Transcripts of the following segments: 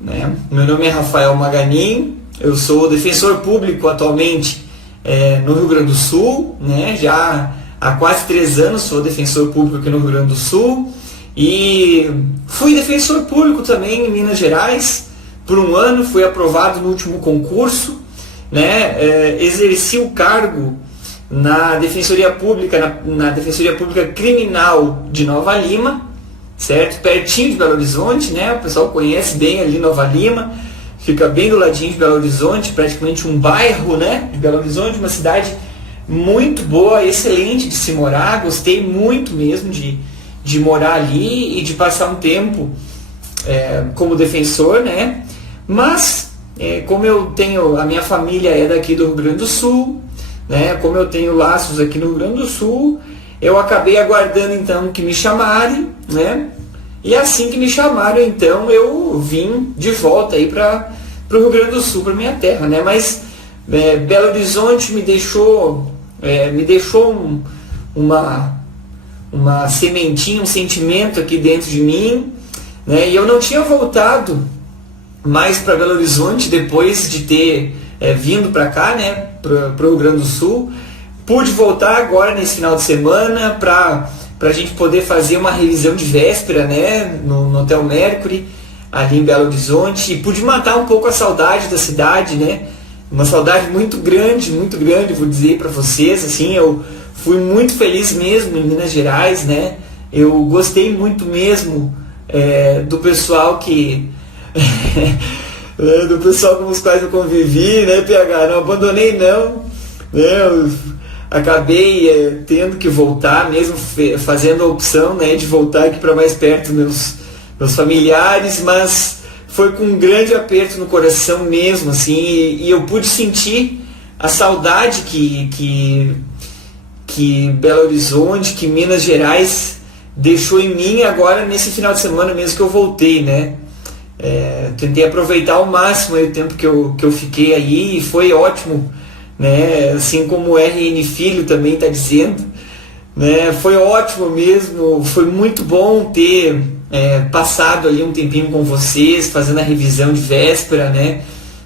né? Meu nome é Rafael Maganin, eu sou defensor público atualmente no Rio Grande do Sul, né? Já há quase 3 anos sou defensor público aqui no Rio Grande do Sul e fui defensor público também em Minas Gerais por 1 ano, fui aprovado no último concurso, né? Exerci o cargo na Defensoria Pública, na Defensoria Pública Criminal de Nova Lima, certo? Pertinho de Belo Horizonte, né? O pessoal conhece bem ali Nova Lima, fica bem do ladinho de Belo Horizonte, praticamente um bairro, né, de Belo Horizonte, uma cidade muito boa, excelente de se morar, gostei muito mesmo de morar ali e de passar um tempo como defensor, né? Mas, como eu tenho, a minha família é daqui do Rio Grande do Sul, né? Como eu tenho laços aqui no Rio Grande do Sul, eu acabei aguardando então que me chamarem, né? E assim que me chamaram, então, eu vim de volta aí para o Rio Grande do Sul, para minha terra, né? Mas Belo Horizonte me deixou uma sementinha, um sentimento aqui dentro de mim, né? E eu não tinha voltado mais para Belo Horizonte depois de ter vindo para cá, né? Para o Rio Grande do Sul. Pude voltar agora nesse final de semana para a gente poder fazer uma revisão de véspera, né, no Hotel Mercury, ali em Belo Horizonte, e pude matar um pouco a saudade da cidade, né, uma saudade muito grande, vou dizer para vocês, assim, eu fui muito feliz mesmo em Minas Gerais, né, eu gostei muito mesmo do pessoal do pessoal com os quais eu convivi, né, PH, não abandonei não, né, eu acabei tendo que voltar, mesmo fazendo a opção, né, de voltar aqui para mais perto dos meus familiares, mas foi com um grande aperto no coração mesmo, assim, e eu pude sentir a saudade que Belo Horizonte, que Minas Gerais deixou em mim agora nesse final de semana mesmo que eu voltei, né. Tentei aproveitar ao máximo aí o tempo que eu fiquei aí e foi ótimo, né? Assim como o RN Filho também está dizendo, né? Foi ótimo mesmo, foi muito bom ter passado ali um tempinho com vocês, fazendo a revisão de véspera, né?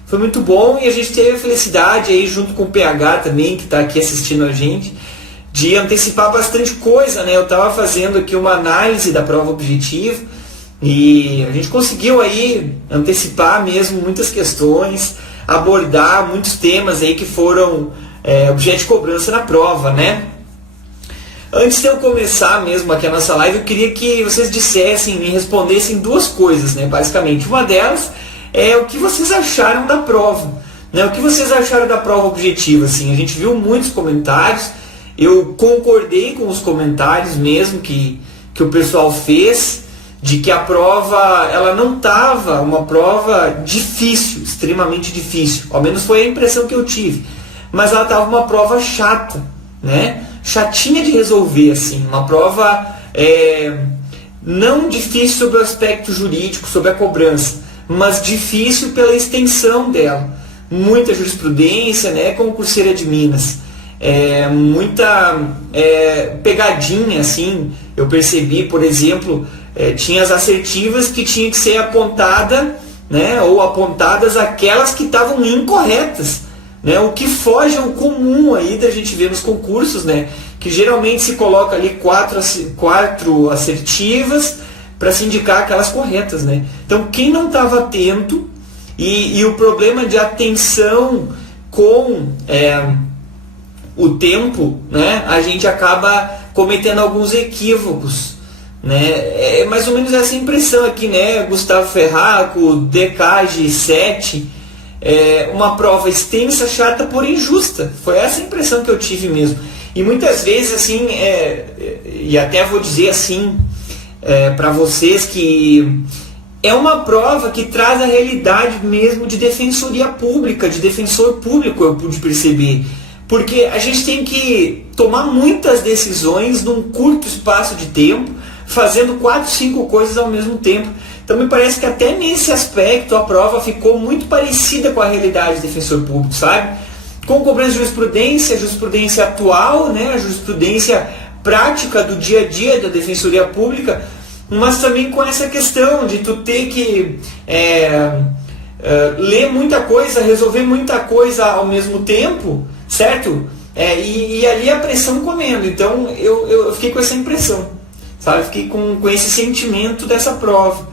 Foi muito bom e a gente teve a felicidade aí junto com o PH também, que está aqui assistindo a gente, de antecipar bastante coisa, né? Eu estava fazendo aqui uma análise da prova objetiva e a gente conseguiu aí antecipar mesmo muitas questões, abordar muitos temas aí que foram objeto de cobrança na prova, né? Antes de eu começar mesmo aqui a nossa live, eu queria que vocês dissessem, me respondessem 2 coisas, né? Basicamente, uma delas é o que vocês acharam da prova, né? O que vocês acharam da prova objetiva, assim? A gente viu muitos comentários, eu concordei com os comentários mesmo que o pessoal fez, de que a prova, ela não estava uma prova difícil, extremamente difícil, ao menos foi a impressão que eu tive, mas ela estava uma prova chata, né? Chatinha de resolver, assim, uma prova não difícil sobre o aspecto jurídico, sobre a cobrança, mas difícil pela extensão dela, muita jurisprudência, né? Concurseira de Minas, muita pegadinha, assim, eu percebi, por exemplo, tinha as assertivas que tinha que ser apontada, né, ou apontadas aquelas que estavam incorretas, né, o que foge ao comum aí da gente ver nos concursos, né, que geralmente se coloca ali 4 assertivas para se indicar aquelas corretas, né. Então quem não estava atento e o problema de atenção com o tempo, né, a gente acaba cometendo alguns equívocos, né? É mais ou menos essa impressão aqui, né? Gustavo Ferraco, DKG 7, uma prova extensa, chata, porém justa. Foi essa impressão que eu tive mesmo. E muitas vezes, assim, e até vou dizer assim para vocês que é uma prova que traz a realidade mesmo de defensoria pública, de defensor público, eu pude perceber. Porque a gente tem que tomar muitas decisões num curto espaço de tempo, fazendo 4, 5 coisas ao mesmo tempo. Então me parece que até nesse aspecto a prova ficou muito parecida com a realidade do defensor público, sabe? Com cobrança de jurisprudência atual, né? A jurisprudência prática do dia a dia da defensoria pública, mas também com essa questão de tu ter que ler muita coisa, resolver muita coisa ao mesmo tempo, certo? E ali a pressão comendo. Então eu fiquei com essa impressão, sabe? Fiquei com esse sentimento dessa prova.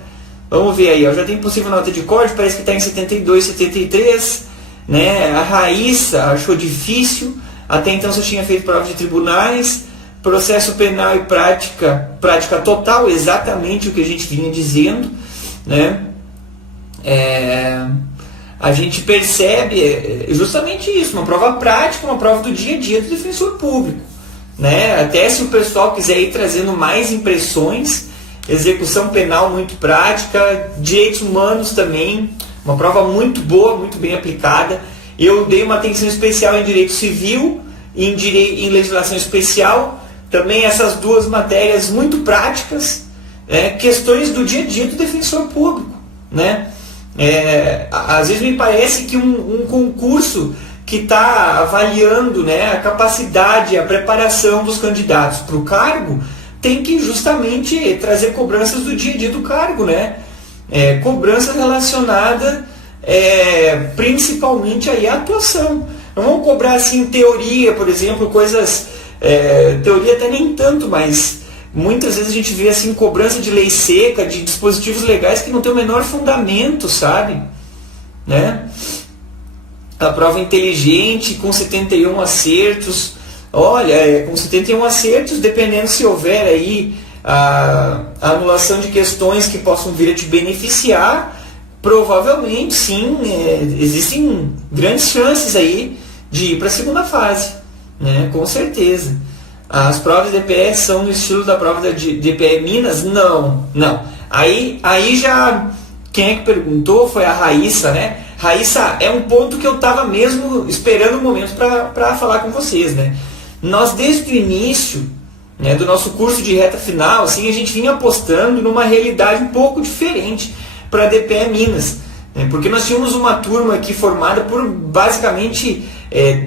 Vamos ver aí, ó. Já tem possível nota de corte, parece que está em 72, 73, né? A Raíssa achou difícil, até então você tinha feito prova de tribunais, processo penal e prática total, exatamente o que a gente vinha dizendo, né? A gente percebe justamente isso, uma prova prática, uma prova do dia a dia do defensor público, né? Até se o pessoal quiser ir trazendo mais impressões, execução penal muito prática, direitos humanos também, uma prova muito boa, muito bem aplicada. Eu dei uma atenção especial em direito civil e em legislação especial, também essas duas matérias muito práticas, questões do dia a dia do defensor público, né? Às vezes me parece que um concurso que está avaliando, né, a capacidade, a preparação dos candidatos para o cargo, tem que justamente trazer cobranças do dia a dia do cargo, né? Cobrança relacionada principalmente aí à atuação. Não vamos cobrar assim teoria, por exemplo, coisas, teoria até nem tanto, mas muitas vezes a gente vê assim cobrança de lei seca, de dispositivos legais que não tem o menor fundamento, sabe? Né? A prova inteligente com 71 acertos. Olha, com 71 acertos, dependendo se houver aí a anulação de questões que possam vir a te beneficiar, provavelmente sim, existem grandes chances aí de ir para a segunda fase, né? Com certeza. As provas de DPE são no estilo da prova de DPE Minas? Não. Aí já, quem é que perguntou foi a Raíssa, né? Raíssa, é um ponto que eu estava mesmo esperando um momento para falar com vocês, né? Nós, desde o início, né, do nosso curso de reta final, assim, a gente vinha apostando numa realidade um pouco diferente para a DPE Minas, né? Porque nós tínhamos uma turma aqui formada por, basicamente,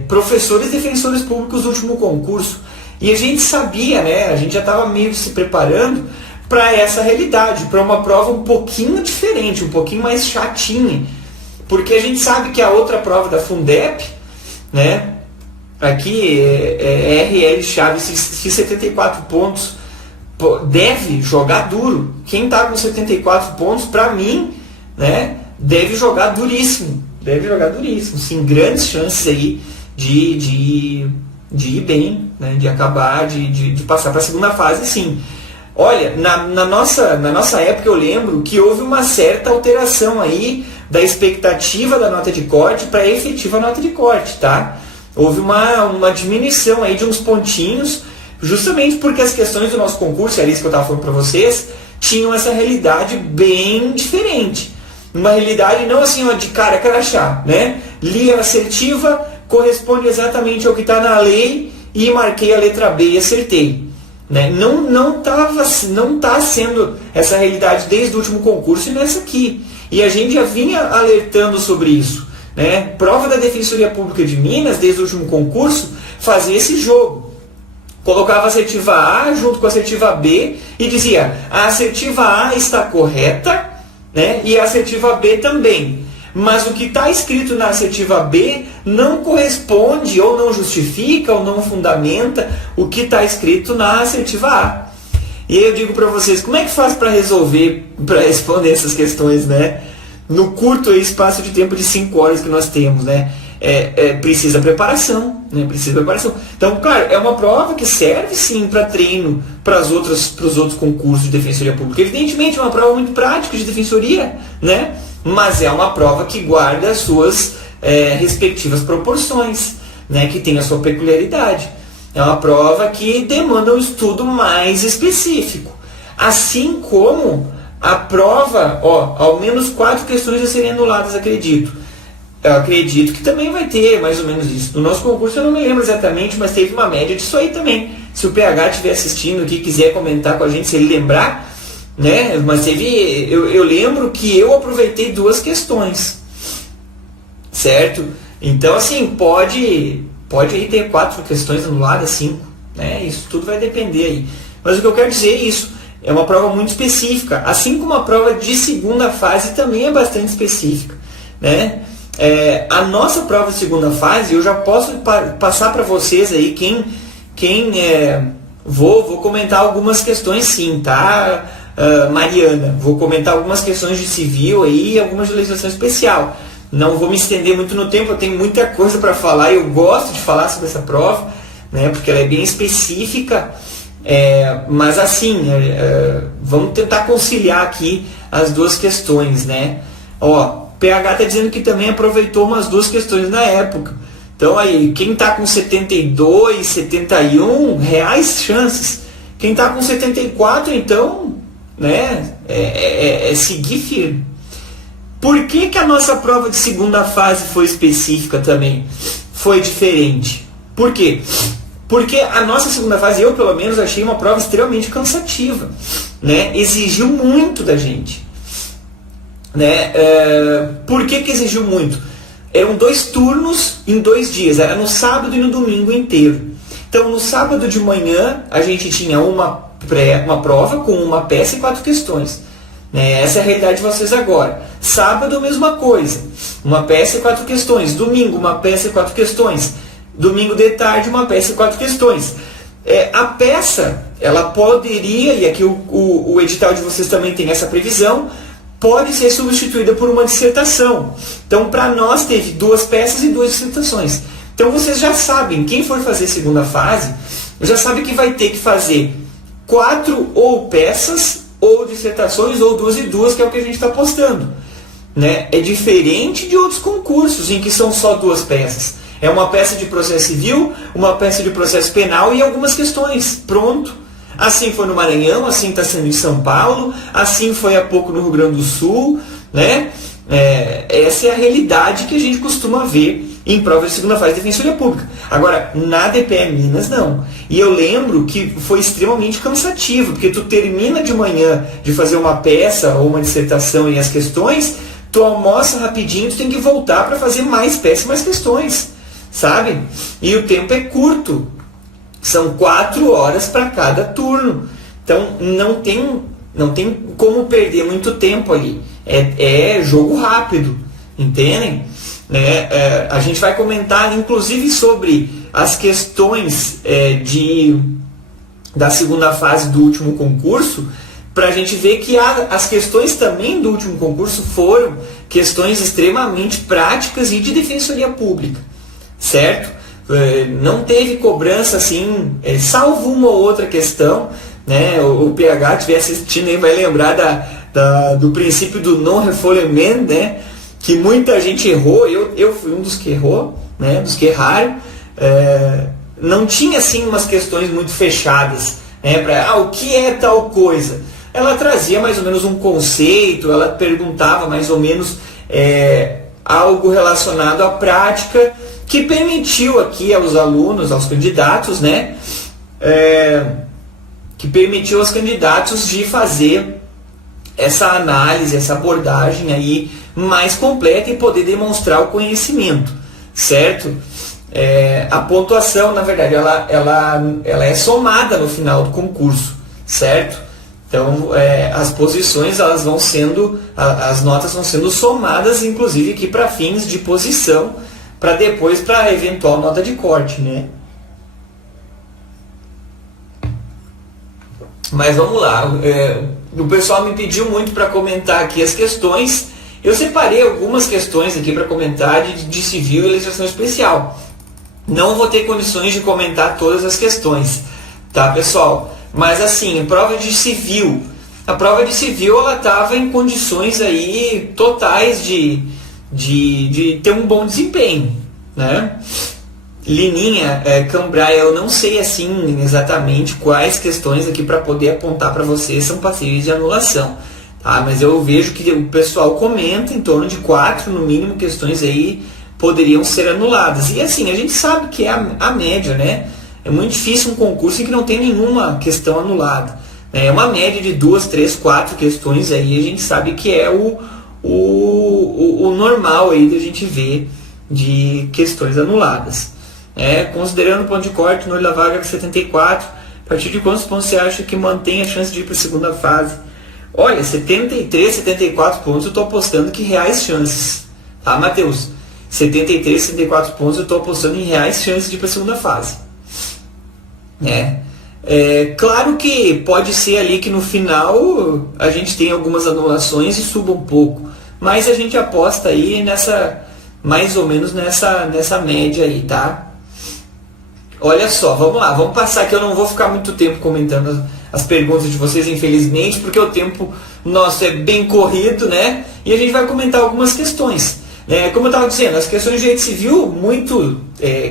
professores defensores públicos do último concurso. E a gente sabia, né, a gente já estava meio se preparando para essa realidade, para uma prova um pouquinho diferente, um pouquinho mais chatinha. Porque a gente sabe que a outra prova da Fundep, né, aqui RL Chaves, se 74 pontos, deve jogar duro. Quem está com 74 pontos, para mim, né, deve jogar duríssimo. Sim, grandes chances aí de ir bem, né, de acabar, de passar para a segunda fase, sim. Olha, na nossa época eu lembro que houve uma certa alteração aí da expectativa da nota de corte para a efetiva nota de corte, tá? Houve uma diminuição aí de uns pontinhos, justamente porque as questões do nosso concurso, era isso que eu estava falando para vocês, tinham essa realidade bem diferente. Uma realidade não assim, ó, de cara crachá, né? Li a assertiva, corresponde exatamente ao que está na lei e marquei a letra B e acertei. Né? Não está sendo essa realidade desde o último concurso e nessa aqui. E a gente já vinha alertando sobre isso. Né? Prova da Defensoria Pública de Minas, desde o último concurso, fazia esse jogo. Colocava a assertiva A junto com a assertiva B e dizia, a assertiva A está correta, né? E a assertiva B também. Mas o que está escrito na assertiva B não corresponde, ou não justifica, ou não fundamenta o que está escrito na assertiva A. E aí eu digo para vocês, como é que faz para responder essas questões, né? No curto espaço de tempo de 5 horas que nós temos, né? Precisa preparação, né? Então, claro, é uma prova que serve sim para treino para os outros concursos de Defensoria Pública. Evidentemente é uma prova muito prática de defensoria, né? Mas é uma prova que guarda as suas respectivas proporções, né? Que tem a sua peculiaridade. É uma prova que demanda um estudo mais específico. Assim como a prova, ao menos 4 questões a serem anuladas, acredito. Eu acredito que também vai ter mais ou menos isso. No nosso concurso eu não me lembro exatamente, mas teve uma média disso aí também. Se o PH estiver assistindo aqui, quiser comentar com a gente, se ele lembrar, né? Mas teve, eu lembro que eu aproveitei 2 questões, certo? Então assim, pode aí ter 4 questões anuladas, 5, né? Isso tudo vai depender aí. Mas o que eu quero dizer é isso. é uma prova muito específica, assim como a prova de segunda fase também é bastante específica, né? A nossa prova de segunda fase, eu já posso passar para vocês aí, vou comentar algumas questões sim, tá, Mariana? Vou comentar algumas questões de civil aí e algumas de legislação especial. Não vou me estender muito no tempo, eu tenho muita coisa para falar, eu gosto de falar sobre essa prova, né, porque ela é bem específica, mas assim, vamos tentar conciliar aqui as duas questões, né? Ó, PH está dizendo que também aproveitou umas duas questões na época. Então aí, quem está com 72, 71, reais chances. Quem está com 74, então, né, seguir firme. Por que a nossa prova de segunda fase foi específica também? Foi diferente. Por quê? Porque a nossa segunda fase, eu pelo menos achei uma prova extremamente cansativa, né? Exigiu muito da gente, né? Por que exigiu muito? Eram 2 turnos em 2 dias, era no sábado e no domingo inteiro. Então no sábado de manhã a gente tinha uma prova com uma peça e 4 questões. Essa é a realidade de vocês agora. Sábado a mesma coisa, uma peça e 4 questões. Domingo uma peça e 4 questões. Domingo de tarde uma peça e 4 questões. A peça, ela poderia, e aqui o edital de vocês também tem essa previsão, pode ser substituída por uma dissertação. Então para nós teve 2 peças e 2 dissertações. Então vocês já sabem, quem for fazer segunda fase, já sabe que vai ter que fazer 4 ou peças ou dissertações, ou 2 e 2, que é o que a gente está postando, né? É diferente de outros concursos em que são só 2 peças. É uma peça de processo civil, uma peça de processo penal e algumas questões. Pronto. Assim foi no Maranhão, assim está sendo em São Paulo, assim foi há pouco no Rio Grande do Sul, né? Essa é a realidade que a gente costuma ver em prova de segunda fase de Defensoria Pública. Agora, na DPE Minas, não. E eu lembro que foi extremamente cansativo, porque tu termina de manhã de fazer uma peça ou uma dissertação e as questões, tu almoça rapidinho, tu tem que voltar para fazer mais peças e mais questões, sabe? E o tempo é curto. São 4 horas para cada turno. Então, não tem como perder muito tempo ali. É jogo rápido, entendem? A gente vai comentar inclusive sobre as questões da segunda fase do último concurso, para a gente ver que as questões também do último concurso foram questões extremamente práticas e de defensoria pública, certo? Não teve cobrança assim, salvo uma ou outra questão, né? O PH estiver assistindo aí vai lembrar do princípio do non-refoulement, né? Que muita gente errou, eu fui um dos que errou, né? Dos que erraram. Não tinha assim umas questões muito fechadas, né? O que é tal coisa? Ela trazia mais ou menos um conceito, ela perguntava mais ou menos algo relacionado à prática, que permitiu aqui aos alunos, aos candidatos, né? Que permitiu aos candidatos de fazer essa análise, essa abordagem aí mais completa e poder demonstrar o conhecimento, certo? A pontuação, na verdade, ela é somada no final do concurso, certo? Então, as posições, elas vão sendo, as notas vão sendo somadas, inclusive aqui para fins de posição, para depois, para eventual nota de corte, né? Mas vamos lá, o pessoal me pediu muito para comentar aqui as questões. Eu separei algumas questões aqui para comentar de civil e legislação especial. Não vou ter condições de comentar todas as questões, tá, pessoal? Mas assim, a prova de civil ela estava em condições aí totais de ter um bom desempenho, né? Lininha, Cambraia, eu não sei assim exatamente quais questões aqui para poder apontar para vocês são passíveis de anulação, tá? Mas eu vejo que o pessoal comenta em torno de 4, no mínimo, questões aí poderiam ser anuladas. E assim, a gente sabe que é a média, né? É muito difícil um concurso em que não tem nenhuma questão anulada. É uma média de 2, 3, 4 questões aí, a gente sabe que é o normal aí da gente ver de questões anuladas. Considerando o ponto de corte no olho da vaga 74, partir de quantos pontos você acha que mantém a chance de ir para a segunda fase? Olha, 73, 74 pontos eu estou apostando que reais chances. Tá, Matheus? 73, 74 pontos eu estou apostando em reais chances de ir para a segunda fase. Claro que pode ser ali que no final a gente tem algumas anulações e suba um pouco. Mas a gente aposta aí mais ou menos nessa média aí, tá? Olha só, vamos lá, vamos passar aqui, eu não vou ficar muito tempo comentando as perguntas de vocês, infelizmente, porque o tempo nosso é bem corrido, né? E a gente vai comentar algumas questões. Como eu estava dizendo, as questões de direito civil, muito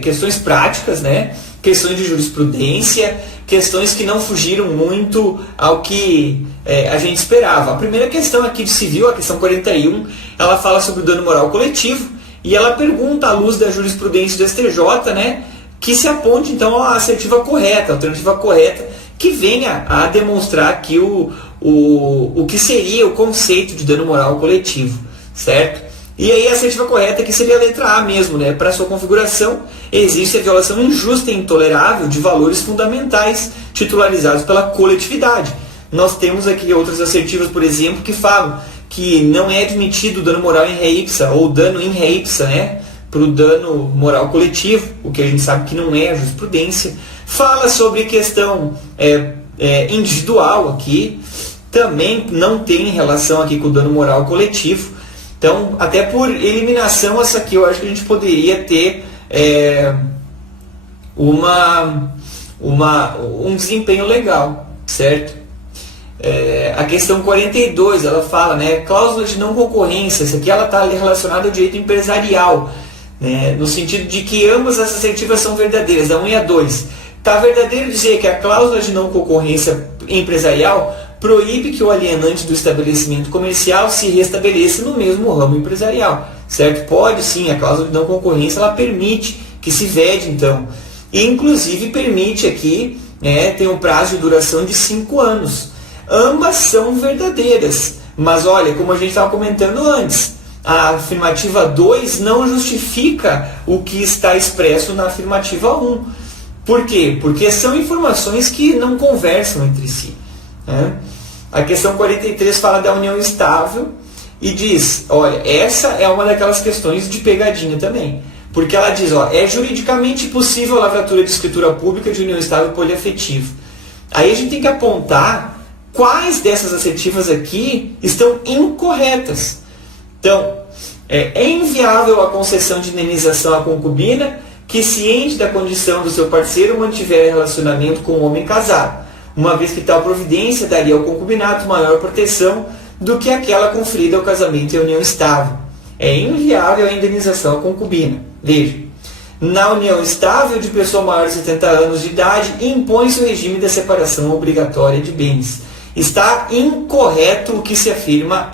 questões práticas, né? Questões de jurisprudência, questões que não fugiram muito ao que a gente esperava. A primeira questão aqui de civil, a questão 41, ela fala sobre o dano moral coletivo, e ela pergunta, à luz da jurisprudência do STJ, né, que se aponte então a assertiva correta, a alternativa correta, que venha a demonstrar aqui o que seria o conceito de dano moral coletivo, certo? E aí a assertiva correta que seria a letra A mesmo, né? Para sua configuração, existe a violação injusta e intolerável de valores fundamentais titularizados pela coletividade. Nós temos aqui outras assertivas, por exemplo, que falam que não é admitido dano moral in re ipsa, ou dano in re ipsa, né? Para o dano moral coletivo, o que a gente sabe que não é a jurisprudência. Fala sobre questão individual aqui, também não tem relação aqui com o dano moral coletivo. Então, até por eliminação, essa aqui eu acho que a gente poderia ter um desempenho legal, certo? A questão 42, ela fala, né, cláusula de não concorrência, essa aqui ela está relacionada ao direito empresarial, né, no sentido de que ambas as assertivas são verdadeiras, a 1 e a 2. Está verdadeiro dizer que a cláusula de não concorrência empresarial proíbe que o alienante do estabelecimento comercial se restabeleça no mesmo ramo empresarial, certo? Pode sim, a cláusula de não concorrência ela permite que se vede então, e inclusive permite aqui, tem um prazo de duração de 5 anos. Ambas são verdadeiras, mas olha, como a gente estava comentando antes, a afirmativa 2 não justifica o que está expresso na afirmativa 1. Por quê? Porque são informações que não conversam entre si. A questão 43 fala da união estável e diz, olha, essa é uma daquelas questões de pegadinha também, porque ela diz, é juridicamente possível a lavratura de escritura pública de união estável poliafetiva. Aí a gente tem que apontar quais dessas assertivas aqui estão incorretas. Então, é inviável a concessão de indenização à concubina que, ciente da condição do seu parceiro, mantiver relacionamento com o homem casado, uma vez que tal providência daria ao concubinato maior proteção do que aquela conferida ao casamento e à união estável. É inviável a indenização à concubina. Veja, na união estável de pessoa maior de 70 anos de idade, impõe-se o regime da separação obrigatória de bens. Está incorreto o que se afirma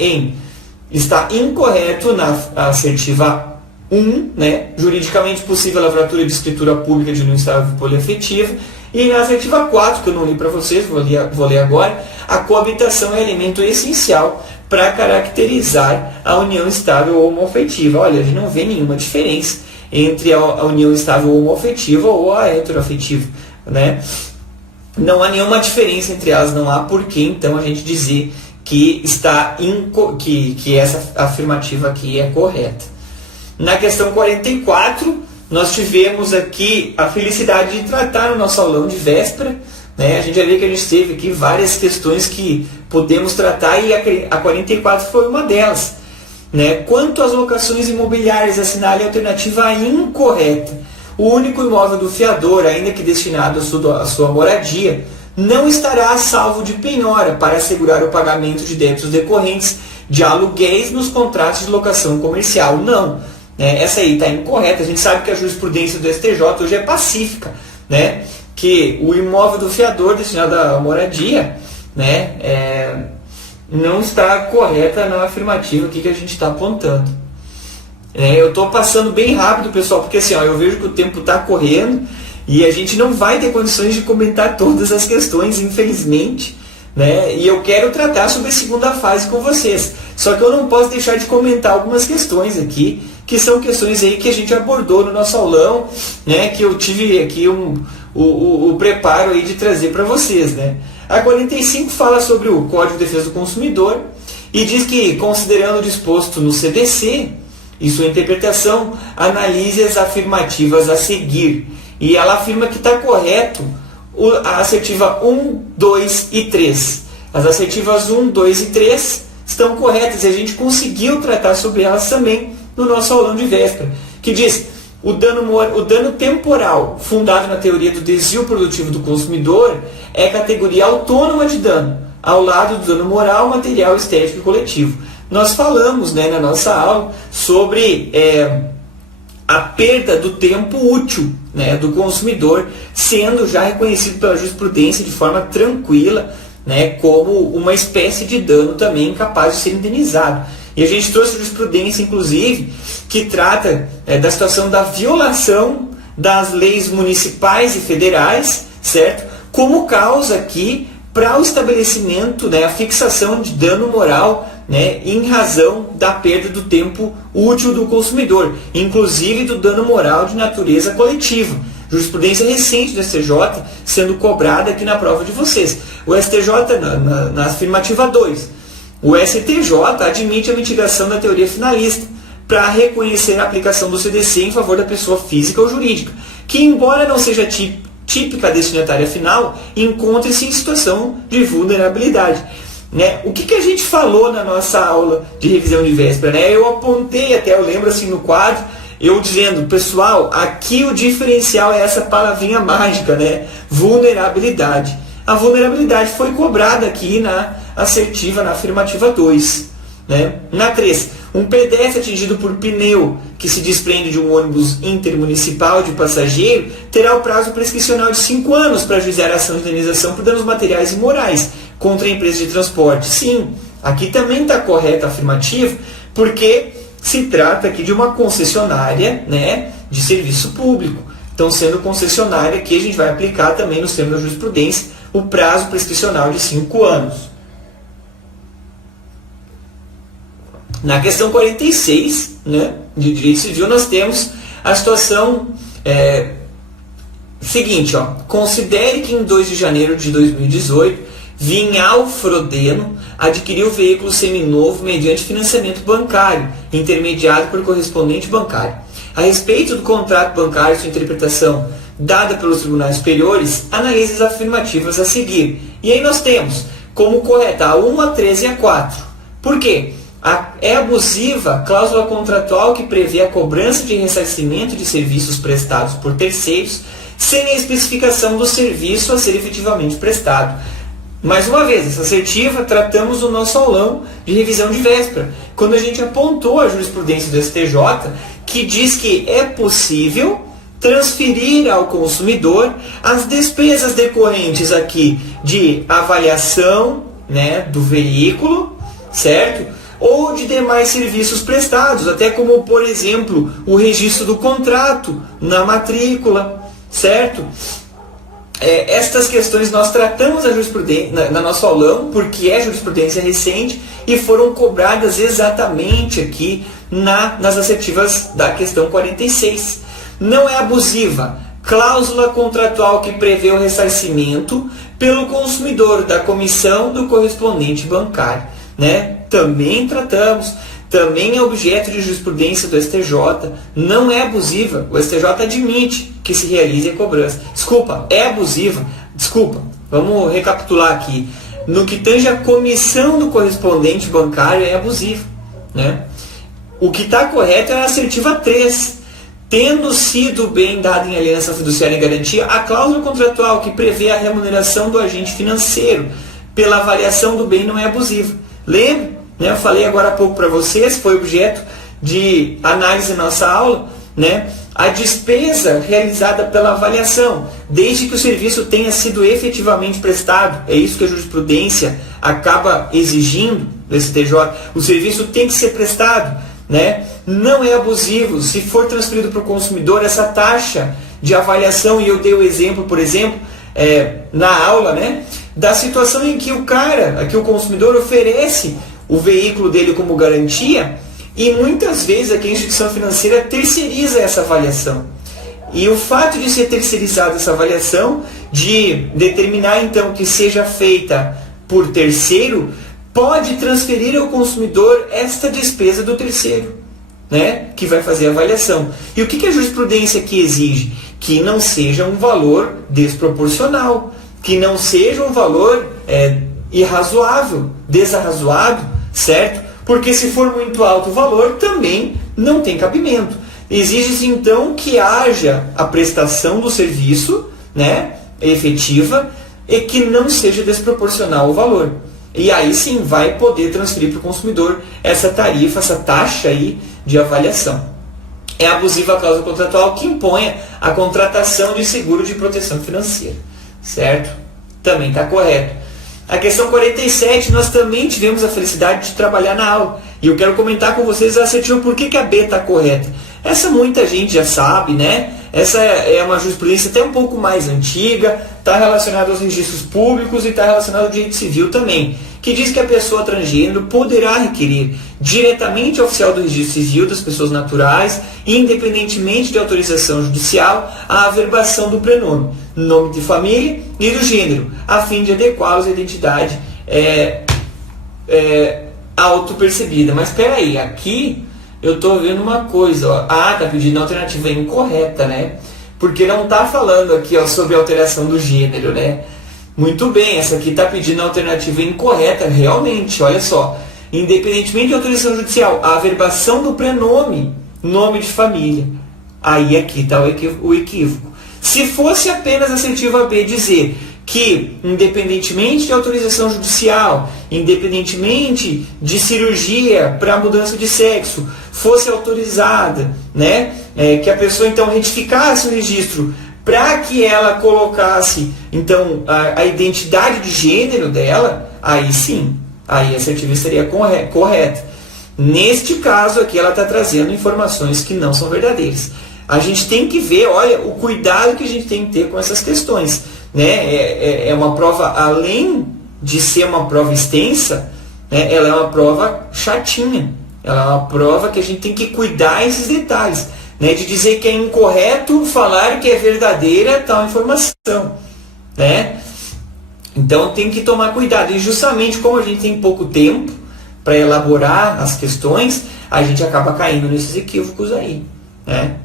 está incorreto na assertiva 1, né? Juridicamente possível a lavratura de escritura pública de união estável poliafetiva. E na assertiva 4, que eu não li para vocês, vou ler agora, a coabitação é elemento essencial para caracterizar a união estável ou homoafetiva. Olha, a gente não vê nenhuma diferença entre a união estável homoafetiva ou a heteroafetiva, né? Não há nenhuma diferença entre elas, não há por que então a gente dizer que que essa afirmativa aqui é correta. Na questão 44, nós tivemos aqui a felicidade de tratar no nosso aulão de véspera, né? A gente já vê que a gente teve aqui várias questões que podemos tratar e a 44 foi uma delas, né? Quanto às locações imobiliárias, assinale a alternativa incorreta. O único imóvel do fiador, ainda que destinado à sua moradia, não estará a salvo de penhora para assegurar o pagamento de débitos decorrentes de aluguéis nos contratos de locação comercial. Não. Essa aí está incorreta. A gente sabe que a jurisprudência do STJ hoje é pacífica, né? Que o imóvel do fiador destinado à moradia, né, não está correta na afirmativa aqui que a gente está apontando. Eu estou passando bem rápido, pessoal, porque assim, eu vejo que o tempo está correndo e a gente não vai ter condições de comentar todas as questões, infelizmente, né? E eu quero tratar sobre a segunda fase com vocês. Só que eu não posso deixar de comentar algumas questões aqui, que são questões aí que a gente abordou no nosso aulão, né? Que eu tive aqui o preparo aí de trazer para vocês, né? A 45 fala sobre o Código de Defesa do Consumidor e diz que, considerando o disposto no CDC e sua interpretação, analise as afirmativas a seguir. E ela afirma que está correto a assertiva 1, 2 e 3. As assertivas 1, 2 e 3 estão corretas e a gente conseguiu tratar sobre elas também no nosso aulão de véspera, que diz: o dano temporal fundado na teoria do desvio produtivo do consumidor é categoria autônoma de dano, ao lado do dano moral, material, estético e coletivo. Nós falamos, né, na nossa aula sobre a perda do tempo útil, né, do consumidor, sendo já reconhecido pela jurisprudência de forma tranquila, né, como uma espécie de dano também capaz de ser indenizado. E a gente trouxe jurisprudência, inclusive, que trata da situação da violação das leis municipais e federais, certo? Como causa aqui para o estabelecimento, né, a fixação de dano moral, né, em razão da perda do tempo útil do consumidor, inclusive do dano moral de natureza coletiva. Jurisprudência recente do STJ sendo cobrada aqui na prova de vocês. O STJ, na afirmativa 2, o STJ admite a mitigação da teoria finalista para reconhecer a aplicação do CDC em favor da pessoa física ou jurídica, que, embora não seja típica destinatária final, encontre-se em situação de vulnerabilidade. Né? O que a gente falou na nossa aula de revisão de véspera? Né? Eu apontei até, eu lembro assim no quadro, eu dizendo: pessoal, aqui o diferencial é essa palavrinha mágica, né? Vulnerabilidade. A vulnerabilidade foi cobrada aqui na assertiva, na afirmativa 2. Né? Na 3, um pedestre atingido por pneu que se desprende de um ônibus intermunicipal de passageiro terá o prazo prescricional de 5 anos para ajuizar a ação de indenização por danos materiais e morais contra a empresa de transporte. Sim, aqui também está correta a afirmativa, porque se trata aqui de uma concessionária, né, de serviço público. Então, sendo concessionária, aqui a gente vai aplicar também nos termos da jurisprudência o prazo prescricional de 5 anos. Na questão 46, né, de direito civil, nós temos a situação seguinte: ó, considere que em 2 de janeiro de 2018, Vinhal Frodeno adquiriu o veículo seminovo mediante financiamento bancário, intermediado por correspondente bancário. A respeito do contrato bancário e sua interpretação dada pelos tribunais superiores, analise as afirmativas a seguir. E aí nós temos como correta a 1, a 13 e a 4. Por quê? É abusiva a cláusula contratual que prevê a cobrança de ressarcimento de serviços prestados por terceiros sem a especificação do serviço a ser efetivamente prestado. Mais uma vez, essa assertiva tratamos no nosso aulão de revisão de véspera, quando a gente apontou a jurisprudência do STJ, que diz que é possível transferir ao consumidor as despesas decorrentes aqui de avaliação, né, do veículo, certo? Ou de demais serviços prestados, até como, por exemplo, o registro do contrato na matrícula, certo? Estas questões nós tratamos a jurisprudência na nosso aulão, porque é jurisprudência recente, e foram cobradas exatamente aqui nas assertivas da questão 46. Não é abusiva cláusula contratual que prevê o ressarcimento pelo consumidor da comissão do correspondente bancário. Né? Também tratamos, também é objeto de jurisprudência do STJ, não é abusiva, o STJ admite que se realize a cobrança. Desculpa, é abusiva, desculpa, vamos recapitular aqui. No que tange a comissão do correspondente bancário é abusiva. Né? O que está correto é a assertiva 3. Tendo sido bem dado em aliança fiduciária em garantia, a cláusula contratual que prevê a remuneração do agente financeiro pela avaliação do bem não é abusiva. Lembra? Né? Eu falei agora há pouco para vocês, foi objeto de análise na nossa aula, né? A despesa realizada pela avaliação, desde que o serviço tenha sido efetivamente prestado, é isso que a jurisprudência acaba exigindo do STJ, o serviço tem que ser prestado, né? Não é abusivo se for transferido para o consumidor essa taxa de avaliação, e eu dei o exemplo, por exemplo, na aula, né, da situação em que o consumidor oferece o veículo dele como garantia, e muitas vezes aqui a instituição financeira terceiriza essa avaliação. E o fato de ser terceirizada essa avaliação, de determinar então que seja feita por terceiro, pode transferir ao consumidor esta despesa do terceiro, né, que vai fazer a avaliação. E o que a jurisprudência aqui exige? Que não seja um valor desproporcional, que não seja um valor irrazoável, desarrazoado, certo? Porque se for muito alto o valor, também não tem cabimento. Exige-se então que haja a prestação do serviço, né, efetiva, e que não seja desproporcional o valor. E aí sim vai poder transferir para o consumidor essa tarifa, essa taxa aí de avaliação. É abusiva a cláusula contratual que impõe a contratação de seguro de proteção financeira, certo? Também está correto. A questão 47, nós também tivemos a felicidade de trabalhar na aula. E eu quero comentar com vocês assertivo por que a B está correta. Essa muita gente já sabe, né? Essa é uma jurisprudência até um pouco mais antiga, está relacionada aos registros públicos e está relacionada ao direito civil também, que diz que a pessoa transgênero poderá requerer diretamente ao oficial do registro civil das pessoas naturais, independentemente de autorização judicial, a averbação do prenome, nome de família e do gênero, a fim de adequá-los à identidade autopercebida. Mas espera aí, aqui eu estou vendo uma coisa, ó. Tá pedindo a alternativa incorreta, né? Porque não está falando aqui, ó, sobre alteração do gênero, né? Muito bem, essa aqui está pedindo a alternativa incorreta, realmente, olha só. Independentemente de autorização judicial, a averbação do prenome, nome de família. Aí aqui está o equívoco. Se fosse apenas assertiva B dizer que, independentemente de autorização judicial, independentemente de cirurgia para mudança de sexo, fosse autorizada, né, que a pessoa então retificasse o registro para que ela colocasse então a identidade de gênero dela, aí sim, aí a assertiva seria correta. Neste caso aqui ela está trazendo informações que não são verdadeiras. A gente tem que ver, olha, o cuidado que a gente tem que ter com essas questões, né? É uma prova, além de ser uma prova extensa, né, ela é uma prova chatinha. Ela é uma prova que a gente tem que cuidar esses detalhes, né, de dizer que é incorreto falar que é verdadeira tal informação, né? Então tem que tomar cuidado. E justamente como a gente tem pouco tempo para elaborar as questões, a gente acaba caindo nesses equívocos aí, né?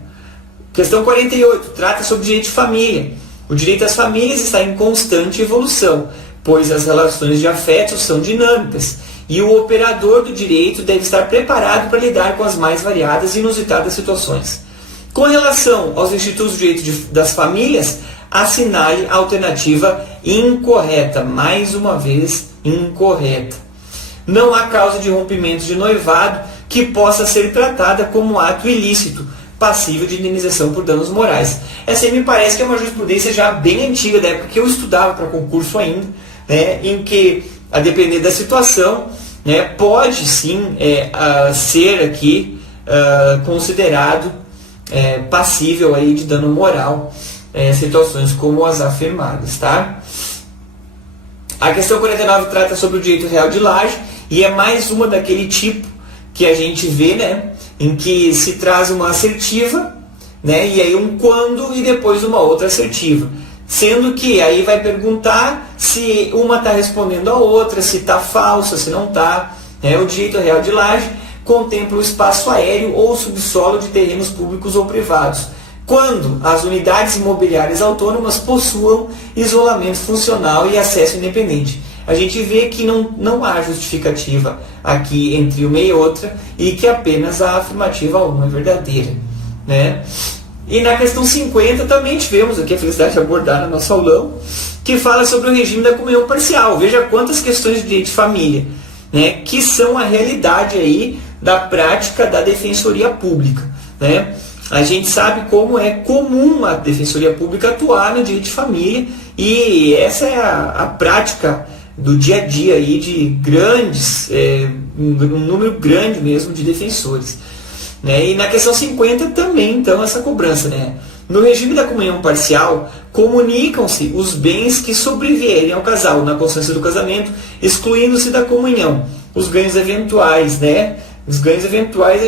Questão 48, trata sobre direito de família. O direito às famílias está em constante evolução, pois as relações de afeto são dinâmicas e o operador do direito deve estar preparado para lidar com as mais variadas e inusitadas situações. Com relação aos institutos de direito das famílias, assinale a alternativa incorreta, mais uma vez incorreta. Não há causa de rompimento de noivado que possa ser tratada como ato ilícito, passível de indenização por danos morais. Essa aí me parece que é uma jurisprudência já bem antiga, da época que eu estudava para concurso ainda, né, em que, a depender da situação, né, pode sim ser aqui considerado passível aí de dano moral, situações como as afirmadas, tá? A questão 49 trata sobre o direito real de laje e é mais uma daquele tipo que a gente vê, né, em que se traz uma assertiva, né, e aí um quando e depois uma outra assertiva. Sendo que aí vai perguntar se uma está respondendo a outra, se está falsa, se não está. O direito real de laje contempla o espaço aéreo ou subsolo de terrenos públicos ou privados, quando as unidades imobiliárias autônomas possuam isolamento funcional e acesso independente. A gente vê que não há justificativa aqui entre uma e outra e que apenas a afirmativa 1 é verdadeira, né? E na questão 50 também tivemos aqui a felicidade de abordar no nosso aulão, que fala sobre o regime da comunhão parcial. Veja quantas questões de direito de família, né, que são a realidade aí da prática da defensoria pública, né? A gente sabe como é comum a defensoria pública atuar no direito de família e essa é a prática do dia a dia aí de grandes, um número grande mesmo de defensores, né? E na questão 50 também, então, essa cobrança, né? No regime da comunhão parcial, comunicam-se os bens que sobrevierem ao casal na constância do casamento, excluindo-se da comunhão os ganhos eventuais, né? Os ganhos eventuais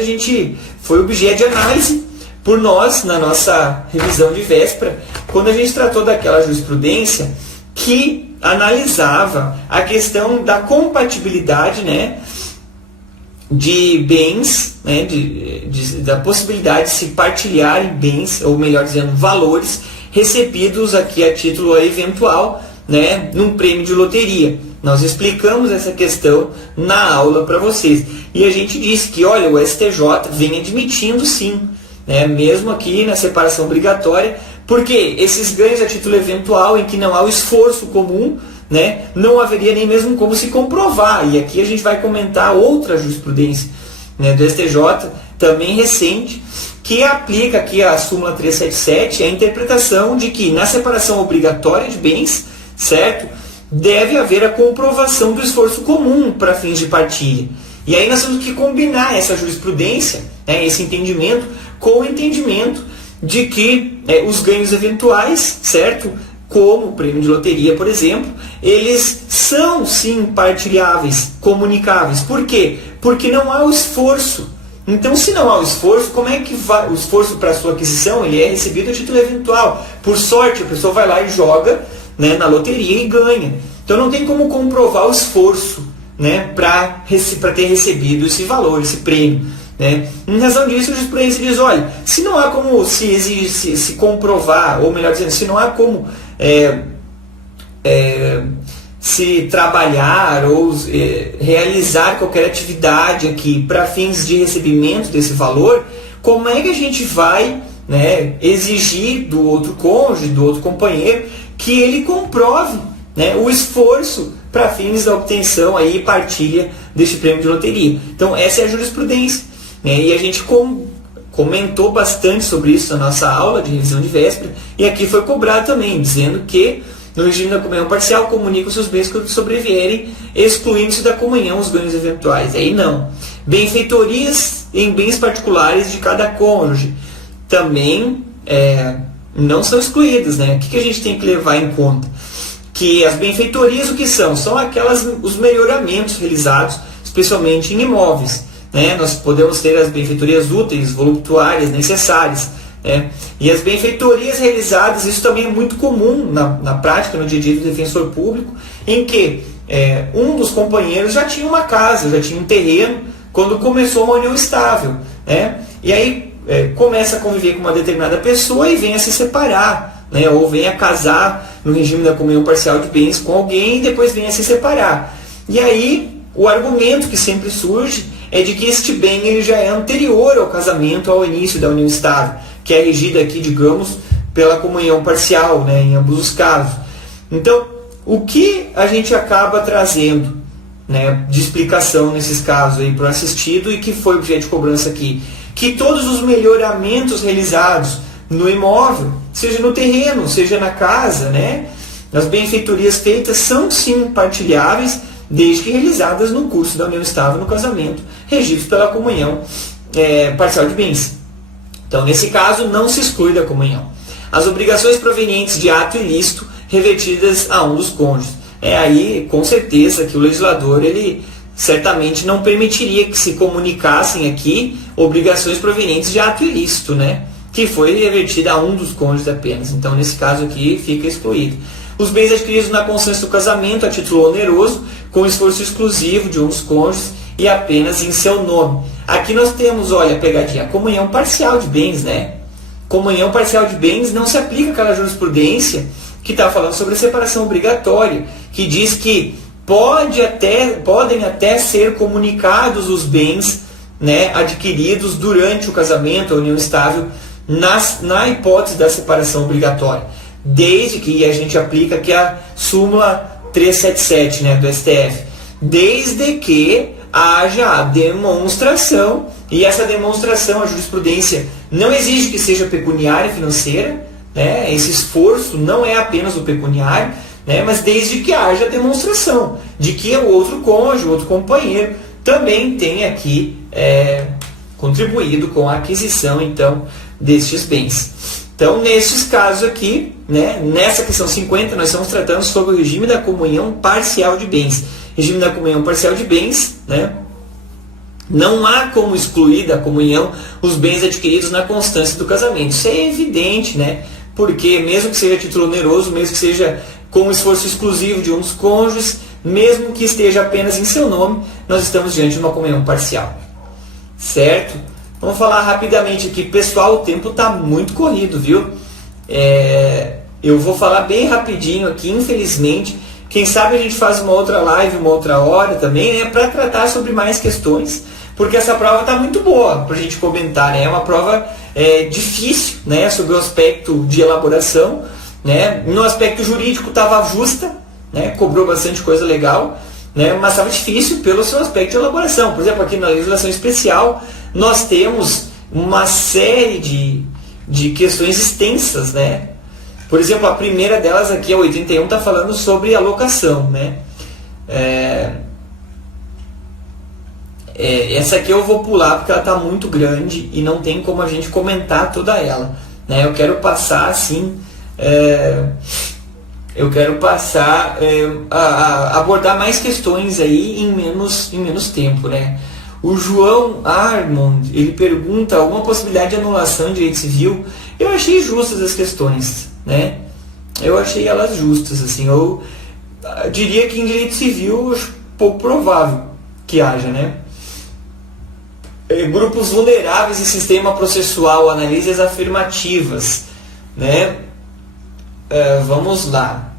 foi objeto de análise, por nós, na nossa revisão de véspera, quando a gente tratou daquela jurisprudência que analisava a questão da compatibilidade, né, de bens, né, da possibilidade de se partilhar em bens, ou melhor dizendo, valores recebidos aqui a título eventual, né, num prêmio de loteria. Nós explicamos essa questão na aula para vocês. E a gente disse que, olha, o STJ vem admitindo sim, né, mesmo aqui na separação obrigatória, porque esses ganhos a título eventual, em que não há o esforço comum, né, não haveria nem mesmo como se comprovar. E aqui a gente vai comentar outra jurisprudência, né, do STJ, também recente, que aplica aqui a súmula 377, a interpretação de que na separação obrigatória de bens, certo, deve haver a comprovação do esforço comum para fins de partilha. E aí nós temos que combinar essa jurisprudência, né, esse entendimento, com o entendimento de que os ganhos eventuais, certo, como o prêmio de loteria, por exemplo, eles são sim partilháveis, comunicáveis. Por quê? Porque não há o esforço. Então, se não há o esforço, como é que vai? O esforço para a sua aquisição ele é recebido a título eventual. Por sorte, a pessoa vai lá e joga, né, na loteria e ganha. Então, não tem como comprovar o esforço, né, para ter recebido esse valor, esse prêmio. Né? Em razão disso, a jurisprudência diz, olha, se não há como se comprovar, ou melhor dizendo, se não há como se trabalhar ou realizar qualquer atividade aqui para fins de recebimento desse valor, como é que a gente vai, né, exigir do outro cônjuge, do outro companheiro, que ele comprove, né, o esforço para fins da obtenção aí, e partilha deste prêmio de loteria? Então, essa é a jurisprudência. E a gente comentou bastante sobre isso na nossa aula de revisão de véspera, e aqui foi cobrado também, dizendo que no regime da comunhão parcial comunica os seus bens quando sobrevierem, excluindo-se da comunhão os ganhos eventuais. Aí não. Benfeitorias em bens particulares de cada cônjuge também não são excluídas, né? O que a gente tem que levar em conta? Que as benfeitorias, o que são? São os melhoramentos realizados, especialmente em imóveis. Né? Nós podemos ter as benfeitorias úteis, voluptuárias, necessárias. Né? E as benfeitorias realizadas, isso também é muito comum na prática, no dia a dia do defensor público, em que um dos companheiros já tinha uma casa, já tinha um terreno, quando começou uma união estável. Né? E aí começa a conviver com uma determinada pessoa e vem a se separar, né? Ou vem a casar no regime da comunhão parcial de bens com alguém e depois vem a se separar. E aí o argumento que sempre surge é de que este bem ele já é anterior ao casamento, ao início da união estável, que é regida aqui, digamos, pela comunhão parcial, né, em ambos os casos. Então, o que a gente acaba trazendo, né, de explicação nesses casos aí para o assistido e que foi objeto de cobrança aqui? Que todos os melhoramentos realizados no imóvel, seja no terreno, seja na casa, né, as benfeitorias feitas são sim partilháveis, desde que realizadas no curso da união estável no casamento, regidos pela comunhão parcial de bens. Então, nesse caso, não se exclui da comunhão as obrigações provenientes de ato ilícito revertidas a um dos cônjuges. Aí, com certeza, que o legislador, ele certamente não permitiria que se comunicassem aqui obrigações provenientes de ato ilícito, né, que foi revertida a um dos cônjuges apenas. Então, nesse caso aqui, fica excluído. Os bens adquiridos na consciência do casamento a título oneroso, com esforço exclusivo de um dos cônjuges e apenas em seu nome. Aqui nós temos, olha, a pegadinha, a comunhão parcial de bens, né? Comunhão parcial de bens não se aplica àquela jurisprudência que está falando sobre a separação obrigatória, que diz que podem até ser comunicados os bens, né, adquiridos durante o casamento, a união estável, na hipótese da separação obrigatória. Desde que a gente aplica aqui a súmula 377, né, do STF, desde que haja a demonstração, e essa demonstração, a jurisprudência não exige que seja pecuniária e financeira, né, esse esforço não é apenas o pecuniário, né, mas desde que haja a demonstração de que o outro cônjuge, o outro companheiro, também tem aqui contribuído com a aquisição, então, destes bens. Então, nesses casos aqui, né, nessa questão 50, nós estamos tratando sobre o regime da comunhão parcial de bens. Regime da comunhão parcial de bens, né, Não há como excluir da comunhão os bens adquiridos na constância do casamento. Isso é evidente, né? Porque mesmo que seja título oneroso, mesmo que seja com um esforço exclusivo de um dos cônjuges, mesmo que esteja apenas em seu nome, nós estamos diante de uma comunhão parcial. Certo? Vamos falar rapidamente aqui. Pessoal, o tempo está muito corrido, viu? Eu vou falar bem rapidinho aqui, infelizmente. Quem sabe a gente faz uma outra live, uma outra hora também, né? Para tratar sobre mais questões. Porque essa prova está muito boa para a gente comentar, né? É uma prova difícil, né? Sobre o aspecto de elaboração, né? No aspecto jurídico estava justa, né? Cobrou bastante coisa legal, né? Mas estava difícil pelo seu aspecto de elaboração. Por exemplo, aqui na legislação especial nós temos uma série de questões extensas, né? Por exemplo, a primeira delas aqui, a 81, está falando sobre alocação, né? Essa aqui eu vou pular porque ela está muito grande e não tem como a gente comentar toda ela, né? Eu quero passar assim, a abordar mais questões aí em menos tempo, né? O João Armond, ele pergunta alguma possibilidade de anulação de direito civil. Eu achei justas as questões, né? Eu achei elas justas, assim. Eu diria que em direito civil acho pouco provável que haja, né? Grupos vulneráveis e sistema processual, analise as afirmativas, né? Vamos lá.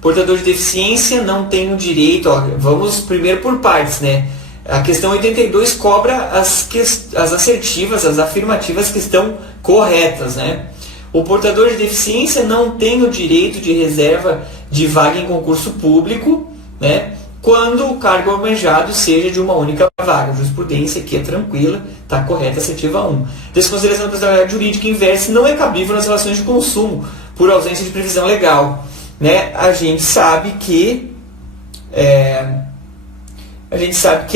Portador de deficiência não tem o direito... vamos primeiro por partes, né? A questão 82 cobra as assertivas, as afirmativas que estão corretas, né? O portador de deficiência não tem o direito de reserva de vaga em concurso público, né? Quando o cargo almejado seja de uma única vaga. A jurisprudência aqui é tranquila, está correta, assertiva 1. Desconsideração da personalidade jurídica inversa não é cabível nas relações de consumo, por ausência de previsão legal, né? A gente sabe que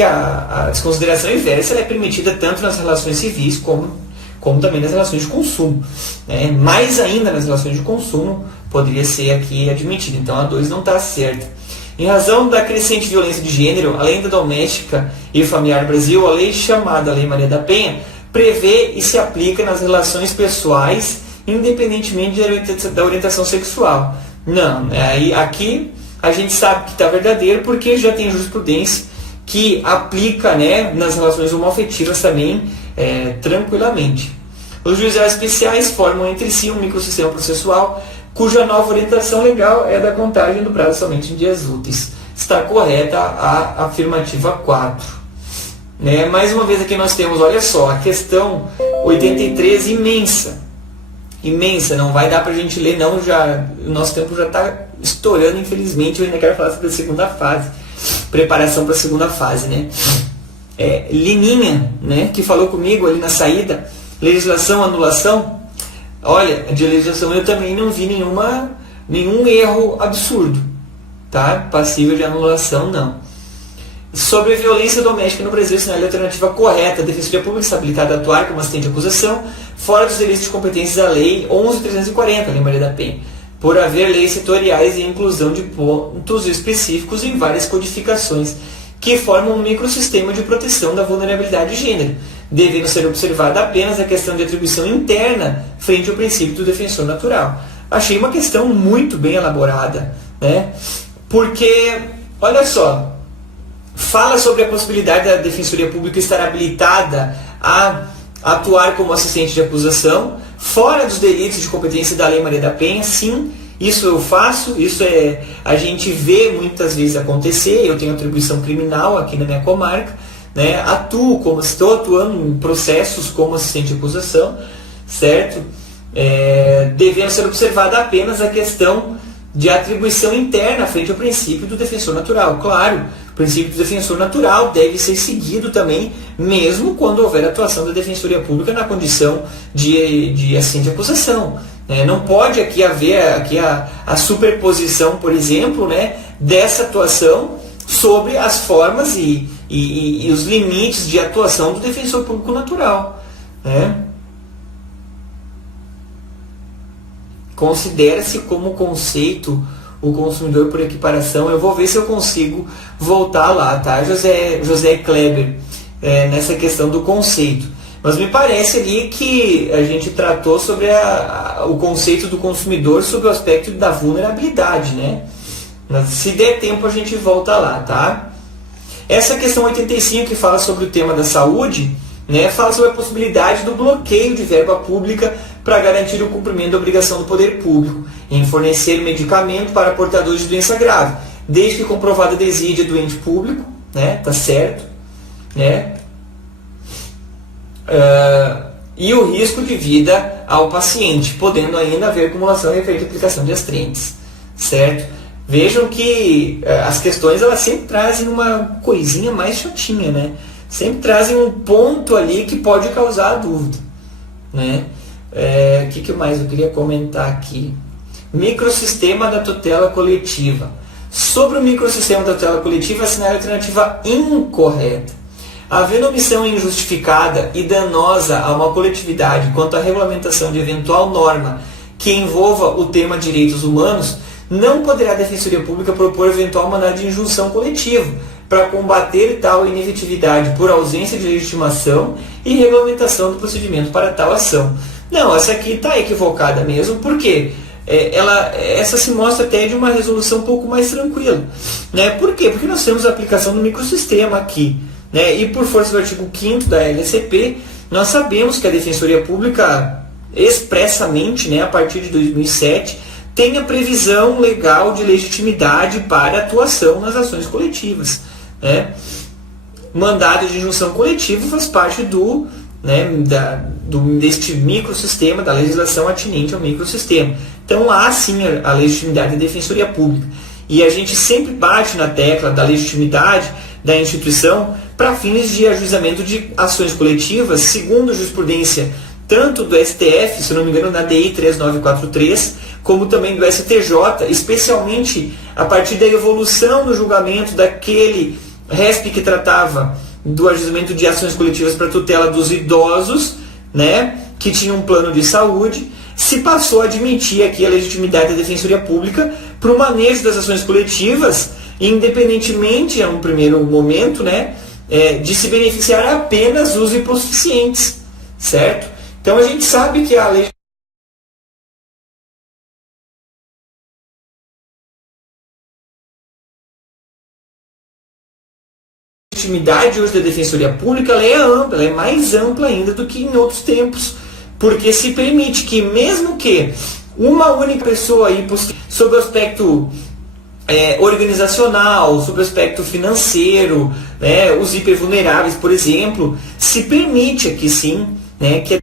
a desconsideração inversa é permitida tanto nas relações civis como também nas relações de consumo, né? Mais ainda nas relações de consumo poderia ser aqui admitida. Então a 2 não está certa. Em razão da crescente violência de gênero, além da doméstica e familiar no Brasil, a lei chamada Lei Maria da Penha prevê e se aplica nas relações pessoais, independentemente da orientação sexual. Não, aqui a gente sabe que está verdadeiro porque já tem jurisprudência que aplica, né, nas relações homoafetivas também tranquilamente. Os juizados especiais formam entre si um microsistema processual cuja nova orientação legal é da contagem do prazo somente em dias úteis. Está correta a afirmativa 4. Né? Mais uma vez aqui nós temos, olha só, a questão 83 imensa. Imensa, não vai dar para a gente ler não, o nosso tempo já está estourando, infelizmente. Eu ainda quero falar sobre a segunda fase, preparação para a segunda fase, né? Lininha, né, que falou comigo ali na saída, legislação, anulação. Olha, de legislação eu também não vi nenhum erro absurdo, tá? Passível de anulação, não. Sobre a violência doméstica no Brasil, sinal a alternativa correta. A Defensoria Pública está habilitada a atuar como assistente de acusação, fora dos delitos de competência da Lei 11.340, Lei Maria da Penha, por haver leis setoriais e inclusão de pontos específicos em várias codificações que formam um microsistema de proteção da vulnerabilidade de gênero, devendo ser observada apenas a questão de atribuição interna frente ao princípio do defensor natural. Achei uma questão muito bem elaborada, né? Porque, olha só, fala sobre a possibilidade da Defensoria Pública estar habilitada a atuar como assistente de acusação, fora dos delitos de competência da Lei Maria da Penha. Sim, isso eu faço, a gente vê muitas vezes acontecer. Eu tenho atribuição criminal aqui na minha comarca, né? Estou atuando em processos como assistente de acusação, certo? Devendo ser observada apenas a questão de atribuição interna frente ao princípio do defensor natural. Claro, o princípio do defensor natural deve ser seguido também, mesmo quando houver atuação da Defensoria Pública na condição de assistente de acusação. Não pode aqui haver a superposição, por exemplo, né, dessa atuação sobre as formas e os limites de atuação do defensor público natural, né? Considera-se como conceito o consumidor por equiparação. Eu vou ver se eu consigo voltar lá, tá? José Kleber, nessa questão do conceito. Mas me parece ali que a gente tratou sobre o conceito do consumidor sob o aspecto da vulnerabilidade, né? Mas se der tempo a gente volta lá, tá? Essa questão 85 que fala sobre o tema da saúde, né, fala sobre a possibilidade do bloqueio de verba pública para garantir o cumprimento da obrigação do poder público em fornecer medicamento para portadores de doença grave, desde que comprovada a desídia do ente público, né, tá certo, né, e o risco de vida ao paciente, podendo ainda haver acumulação referente à aplicação de astrentes, certo? Vejam que as questões elas sempre trazem uma coisinha mais chatinha, né? Sempre trazem um ponto ali que pode causar dúvida, né? Que mais eu queria comentar aqui? Microsistema da tutela coletiva. Sobre o microsistema da tutela coletiva, assinale a alternativa incorreta. Havendo omissão injustificada e danosa a uma coletividade quanto à regulamentação de eventual norma que envolva o tema direitos humanos, não poderá a Defensoria Pública propor eventual mandado de injunção coletiva para combater tal inefetividade por ausência de legitimação e regulamentação do procedimento para tal ação. Não, essa aqui está equivocada mesmo, porque essa se mostra até de uma resolução um pouco mais tranquila. Né? Por quê? Porque nós temos a aplicação do microsistema aqui. Né? E por força do artigo 5º da LCP, nós sabemos que a Defensoria Pública expressamente, né, a partir de 2007, tem a previsão legal de legitimidade para atuação nas ações coletivas. Né? Mandado de injunção coletiva faz parte deste microsistema, da legislação atinente ao microsistema. Então há sim a legitimidade da Defensoria Pública. E a gente sempre bate na tecla da legitimidade da instituição para fins de ajuizamento de ações coletivas, segundo a jurisprudência tanto do STF, se não me engano, na DI 3943, como também do STJ, especialmente a partir da evolução do julgamento daquele RESP que tratava do ajuizamento de ações coletivas para tutela dos idosos, né, que tinham um plano de saúde, se passou a admitir aqui a legitimidade da Defensoria Pública para o manejo das ações coletivas, independentemente, em um primeiro momento, né, de se beneficiar apenas os hipossuficientes, certo? Então a gente sabe que a legitimidade hoje da Defensoria Pública ela é ampla, ela é mais ampla ainda do que em outros tempos, porque se permite que mesmo que uma única pessoa aí, sob o aspecto organizacional, sob o aspecto financeiro, né, os hipervulneráveis, por exemplo, se permite aqui sim, né, que a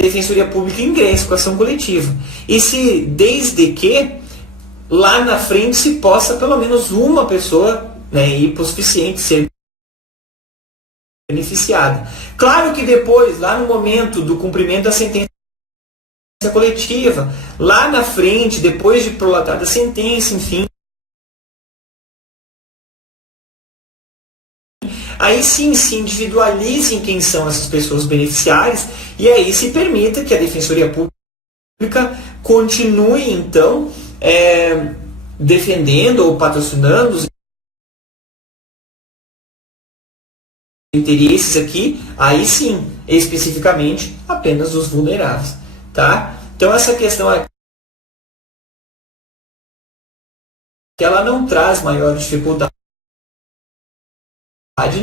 Defensoria Pública ingresse com ação coletiva. E se, desde que lá na frente se possa pelo menos uma pessoa, né, hipossuficiente ser beneficiada. Claro que depois, lá no momento do cumprimento da sentença coletiva, lá na frente, depois de prolatada a sentença, enfim, aí sim se individualizem quem são essas pessoas beneficiárias e aí se permita que a Defensoria Pública continue, então, defendendo ou patrocinando os interesses aqui, aí sim, especificamente, apenas dos vulneráveis. Tá? Então essa questão aqui, que ela não traz maior dificuldade,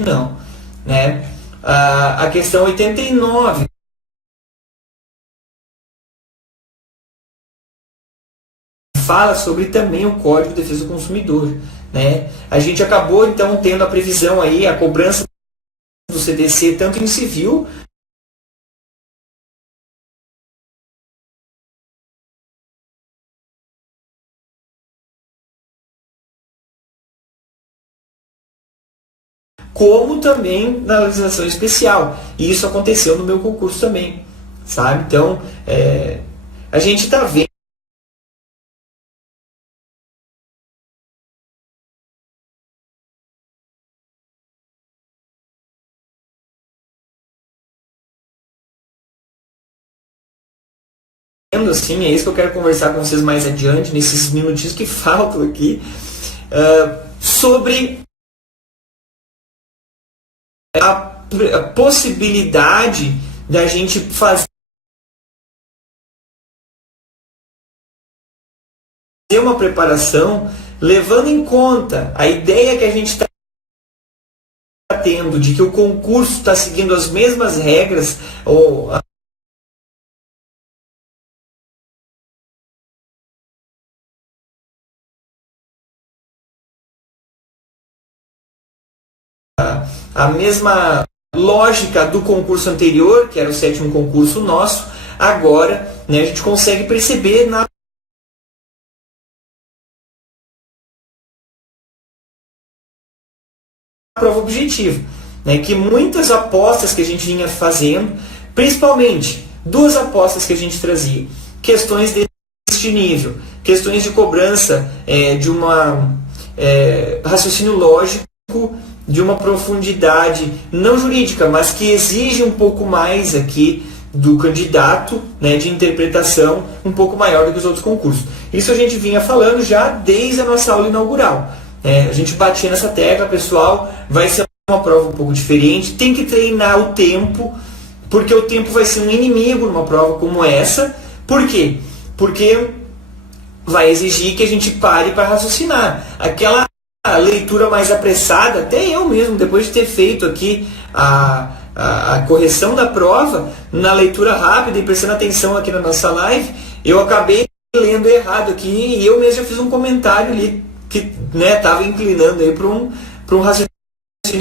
não. Né? A questão 89 fala sobre também o Código de Defesa do Consumidor. Né? A gente acabou então tendo a previsão aí, a cobrança do CDC tanto em civil como também na legislação especial. E isso aconteceu no meu concurso também. Sabe? Então, a gente está vendo assim, é isso que eu quero conversar com vocês mais adiante, nesses minutinhos que faltam aqui, sobre a possibilidade da gente fazer uma preparação levando em conta a ideia que a gente está tendo de que o concurso está seguindo as mesmas regras ou a mesma lógica do concurso anterior, que era o 7º concurso nosso. Agora, né, a gente consegue perceber na prova objetiva, né, que muitas apostas que a gente vinha fazendo, principalmente duas apostas que a gente trazia, questões deste nível, questões de cobrança de uma raciocínio lógico, de uma profundidade não jurídica, mas que exige um pouco mais aqui do candidato, né, de interpretação um pouco maior do que os outros concursos. Isso a gente vinha falando já desde a nossa aula inaugural. A gente batia nessa tecla, pessoal, vai ser uma prova um pouco diferente, tem que treinar o tempo, porque o tempo vai ser um inimigo numa prova como essa. Por quê? Porque vai exigir que a gente pare para raciocinar. Aquela leitura mais apressada, até eu mesmo, depois de ter feito aqui a correção da prova, na leitura rápida e prestando atenção aqui na nossa live, eu acabei lendo errado aqui e eu mesmo já fiz um comentário ali que estava inclinando aí para um raciocínio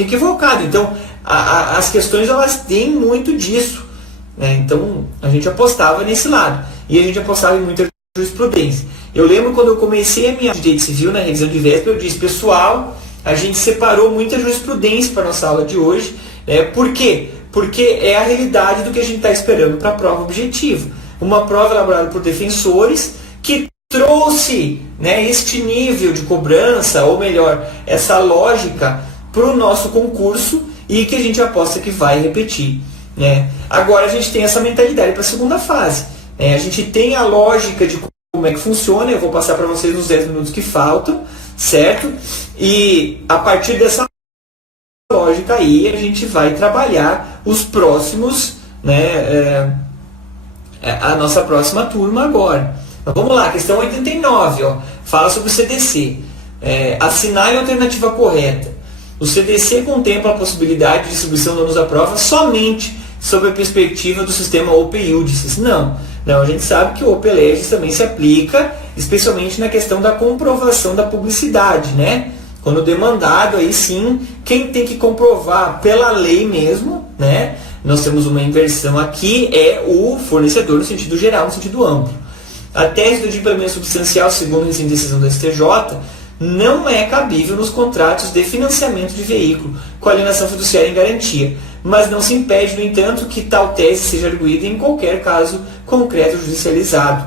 equivocado. Então, as questões elas têm muito disso, né? Então, a gente apostava nesse lado e a gente apostava em muita jurisprudência. Eu lembro quando eu comecei a minha direito civil na revisão de véspera, eu disse, pessoal, a gente separou muita jurisprudência para a nossa aula de hoje. Por quê? Porque é a realidade do que a gente está esperando para a prova objetiva. Uma prova elaborada por defensores que trouxe, né, este nível de cobrança, ou melhor, essa lógica para o nosso concurso e que a gente aposta que vai repetir, né? Agora a gente tem essa mentalidade para a segunda fase. A gente tem a lógica de como é que funciona, eu vou passar para vocês nos 10 minutos que faltam, certo? E a partir dessa lógica aí a gente vai trabalhar os próximos, né, a nossa próxima turma agora. Então, vamos lá, questão 89, fala sobre o CDC. Assinale a alternativa correta. O CDC contempla a possibilidade de distribuição do ônus da prova somente sob a perspectiva do sistema Open Iudices. Não, a gente sabe que o Open Legis também se aplica, especialmente na questão da comprovação da publicidade, né? Quando demandado, aí sim, quem tem que comprovar pela lei mesmo, né? Nós temos uma inversão aqui, é o fornecedor no sentido geral, no sentido amplo. A tese do adimplemento substancial, segundo a decisão do STJ, não é cabível nos contratos de financiamento de veículo com alienação fiduciária em garantia, mas não se impede, no entanto, que tal tese seja arguída em qualquer caso concreto judicializado.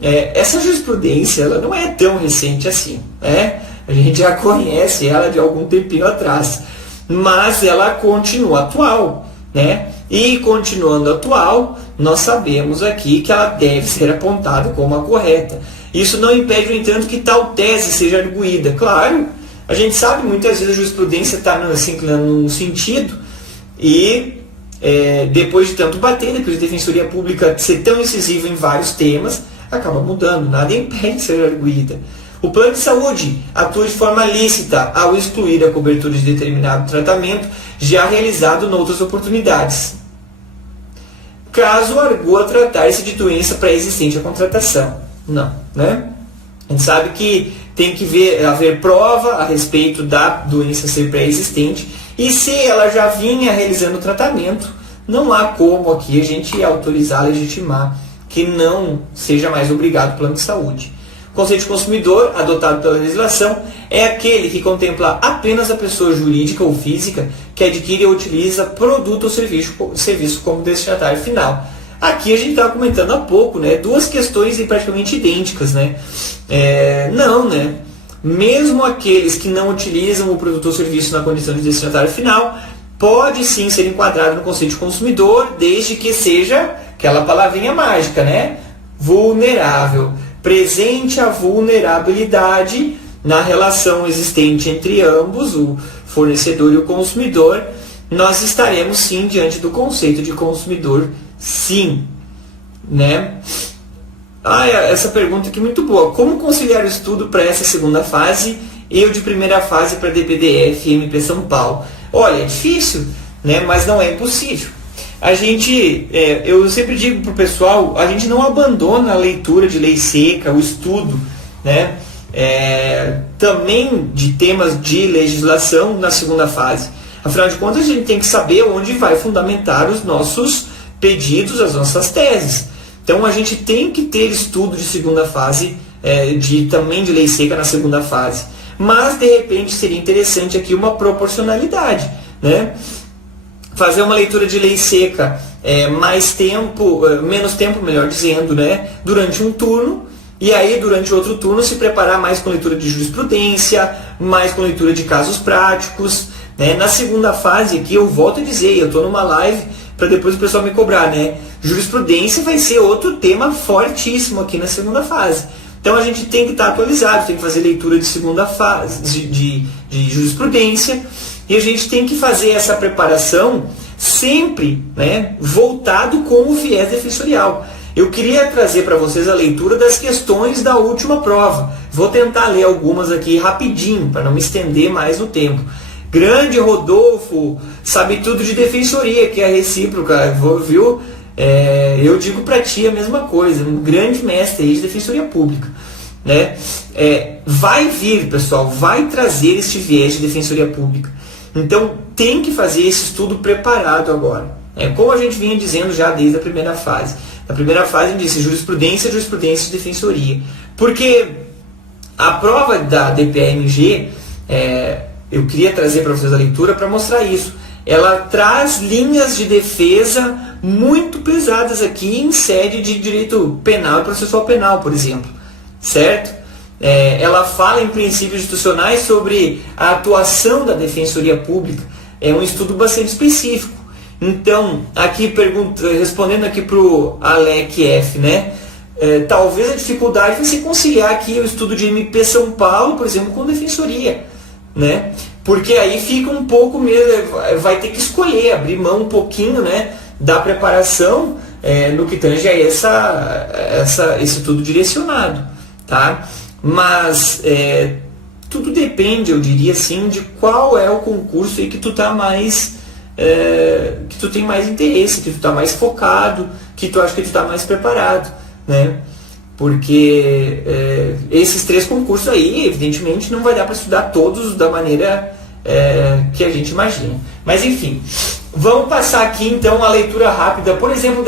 Essa jurisprudência ela não é tão recente assim, né? A gente já conhece ela de algum tempinho atrás, mas ela continua atual, né? E continuando atual, nós sabemos aqui que ela deve ser apontada como a correta. Isso não impede, no entanto, que tal tese seja arguída. Claro, a gente sabe, muitas vezes a jurisprudência está se inclinando num sentido e depois de tanto bater, depois de a Defensoria Pública ser tão incisiva em vários temas, acaba mudando, nada impede de ser arguída. O plano de saúde atua de forma lícita ao excluir a cobertura de determinado tratamento já realizado em outras oportunidades, caso argue a tratar-se de doença pré-existente à contratação. Não, né? A gente sabe que tem que haver prova a respeito da doença ser pré-existente, e se ela já vinha realizando o tratamento, não há como aqui a gente autorizar, legitimar que não seja mais obrigado o plano de saúde. O conceito de consumidor, adotado pela legislação, é aquele que contempla apenas a pessoa jurídica ou física que adquire ou utiliza produto ou serviço como destinatário final. Aqui a gente estava comentando há pouco, né? Duas questões praticamente idênticas, né? Não, né? Mesmo aqueles que não utilizam o produto ou serviço na condição de destinatário final, pode sim ser enquadrado no conceito de consumidor, desde que seja aquela palavrinha mágica, né? Vulnerável. Presente a vulnerabilidade na relação existente entre ambos, o fornecedor e o consumidor, nós estaremos sim diante do conceito de consumidor, sim, né? Essa pergunta aqui é muito boa. Como conciliar o estudo para essa segunda fase e o de primeira fase para DPDF e MP São Paulo? Olha, é difícil, né? Mas não é impossível. Eu sempre digo para o pessoal, a gente não abandona a leitura de lei seca, o estudo, né? Também de temas de legislação na segunda fase. Afinal de contas, a gente tem que saber onde vai fundamentar os nossos pedidos, as nossas teses. Então, a gente tem que ter estudo de segunda fase, também de lei seca na segunda fase. Mas, de repente, seria interessante aqui uma proporcionalidade, né? Fazer uma leitura de lei seca menos tempo, melhor dizendo, né? Durante um turno, e aí durante outro turno se preparar mais com leitura de jurisprudência, mais com leitura de casos práticos, né? Na segunda fase aqui, eu volto a dizer, eu estou numa live para depois o pessoal me cobrar, né? Jurisprudência vai ser outro tema fortíssimo aqui na segunda fase. Então a gente tem que estar atualizado, tem que fazer leitura de segunda fase, de jurisprudência, e a gente tem que fazer essa preparação sempre, né, voltado com o viés defensorial. Eu queria trazer para vocês a leitura das questões da última prova. Vou tentar ler algumas aqui rapidinho, para não me estender mais no tempo. Grande Rodolfo, sabe tudo de defensoria, que é a recíproca, viu? Eu digo para ti a mesma coisa, um grande mestre aí de defensoria pública, né? Vai vir, pessoal, vai trazer este viés de defensoria pública. Então, tem que fazer esse estudo preparado agora. Como a gente vinha dizendo já desde a primeira fase. Na primeira fase, a gente disse jurisprudência e defensoria. Porque a prova da DPA-MG, eu queria trazer para vocês a leitura para mostrar isso. Ela traz linhas de defesa muito pesadas aqui em sede de direito penal e processual penal, por exemplo. Certo? Ela fala em princípios institucionais sobre a atuação da defensoria pública. É um estudo bastante específico. Então, aqui respondendo aqui para o Alec F, né? Talvez a dificuldade vai ser conciliar aqui o estudo de MP São Paulo, por exemplo, com defensoria, né? Porque aí fica um pouco mesmo, vai ter que escolher, abrir mão um pouquinho, né, da preparação no que tange a esse estudo direcionado, tá? Mas tudo depende, eu diria assim, de qual é o concurso aí que tu tá mais que tu tem mais interesse, que tu tá mais focado, que tu acha que tu tá mais preparado, né? Porque esses 3 concursos aí, evidentemente, não vai dar para estudar todos da maneira que a gente imagina. Mas enfim, vamos passar aqui então a leitura rápida, por exemplo,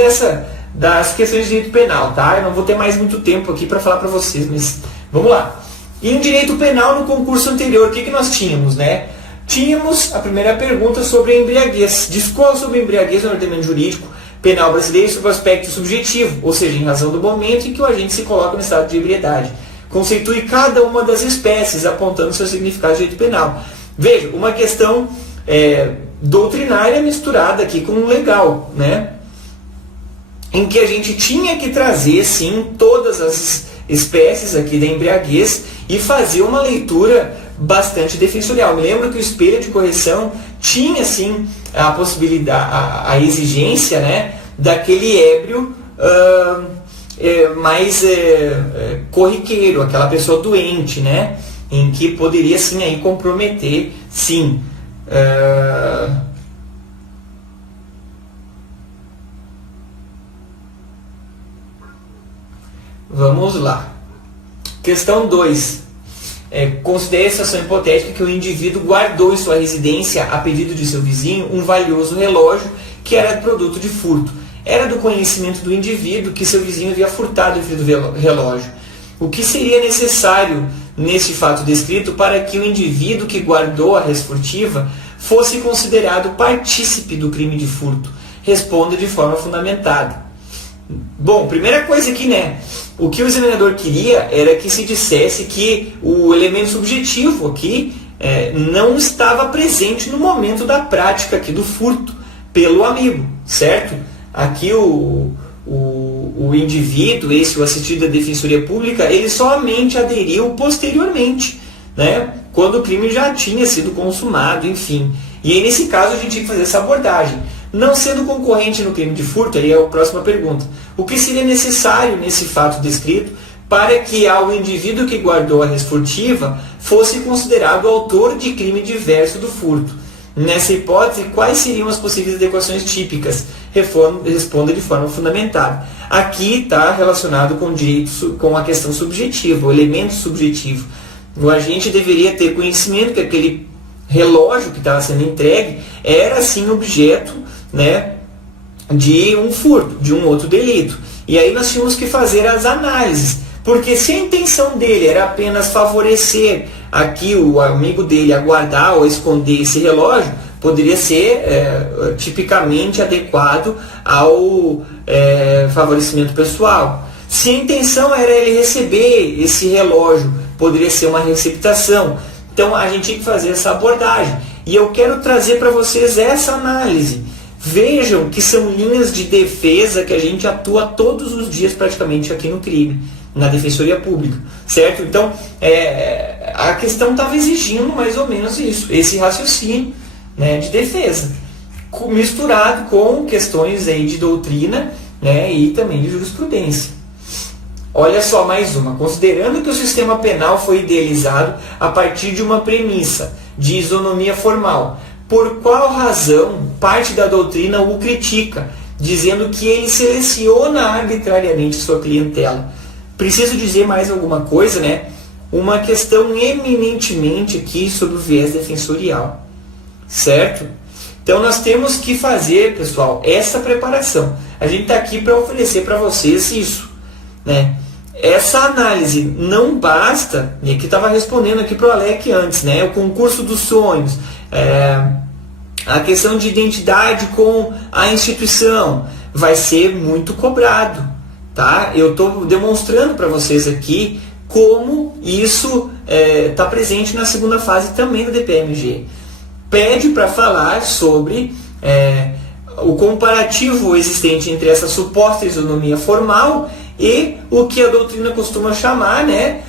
das questões de direito penal, tá? Eu não vou ter mais muito tempo aqui para falar para vocês, mas vamos lá. E em direito penal, no concurso anterior, o que nós tínhamos, né? Tínhamos a primeira pergunta sobre a embriaguez. Discorra sobre a embriaguez no ordenamento jurídico penal brasileiro sob o aspecto subjetivo, ou seja, em razão do momento em que o agente se coloca no estado de ebriedade. Conceitue cada uma das espécies, apontando seu significado de direito penal. Veja, uma questão doutrinária misturada aqui com legal, né? Em que a gente tinha que trazer, sim, todas as espécies aqui da embriaguez e fazer uma leitura bastante defensorial. Me lembro que o espelho de correção tinha, sim, a possibilidade, a exigência, né, daquele ébrio mais corriqueiro, aquela pessoa doente, né, em que poderia, sim, aí comprometer, sim, vamos lá. Questão 2. Considere a situação hipotética que o indivíduo guardou em sua residência, a pedido de seu vizinho, um valioso relógio que era produto de furto. Era do conhecimento do indivíduo que seu vizinho havia furtado o referido relógio. O que seria necessário nesse fato descrito para que o indivíduo que guardou a res furtiva fosse considerado partícipe do crime de furto? Responda de forma fundamentada. Bom, primeira coisa aqui, né? O que o examinador queria era que se dissesse que o elemento subjetivo aqui não estava presente no momento da prática aqui do furto pelo amigo, certo? Aqui o indivíduo, o assistido da Defensoria Pública, ele somente aderiu posteriormente, né? Quando o crime já tinha sido consumado, enfim. E aí, nesse caso, a gente tinha que fazer essa abordagem. Não sendo concorrente no crime de furto, aí é a próxima pergunta. O que seria necessário nesse fato descrito para que ao indivíduo que guardou a res furtiva fosse considerado autor de crime diverso do furto? Nessa hipótese, quais seriam as possíveis adequações típicas? Responda de forma fundamentada. Aqui está relacionado com o direito, com a questão subjetiva, o elemento subjetivo. O agente deveria ter conhecimento que aquele relógio que estava sendo entregue era sim objeto, né, de um furto, de um outro delito. E aí nós tínhamos que fazer as análises, porque se a intenção dele era apenas favorecer aqui o amigo dele a guardar ou esconder esse relógio, poderia ser tipicamente adequado ao favorecimento pessoal. Se a intenção era ele receber esse relógio, poderia ser uma receptação. Então a gente tem que fazer essa abordagem. E eu quero trazer para vocês essa análise. Vejam que são linhas de defesa que a gente atua todos os dias praticamente aqui no crime, na Defensoria Pública, certo? Então, a questão estava exigindo mais ou menos isso, esse raciocínio, né, de defesa, misturado com questões aí de doutrina, né, e também de jurisprudência. Olha só mais uma. Considerando que o sistema penal foi idealizado a partir de uma premissa de isonomia formal, por qual razão parte da doutrina o critica, dizendo que ele seleciona arbitrariamente sua clientela? Preciso dizer mais alguma coisa, né? Uma questão eminentemente aqui sobre o viés defensorial, certo? Então nós temos que fazer, pessoal, essa preparação. A gente está aqui para oferecer para vocês isso, né? Essa análise não basta, e aqui estava respondendo aqui para o Alec antes, né? O concurso dos sonhos, a questão de identidade com a instituição vai ser muito cobrado, tá? Eu estou demonstrando para vocês aqui como isso está presente na segunda fase também do DPMG. Pede para falar sobre o comparativo existente entre essa suposta isonomia formal e o que a doutrina costuma chamar, né,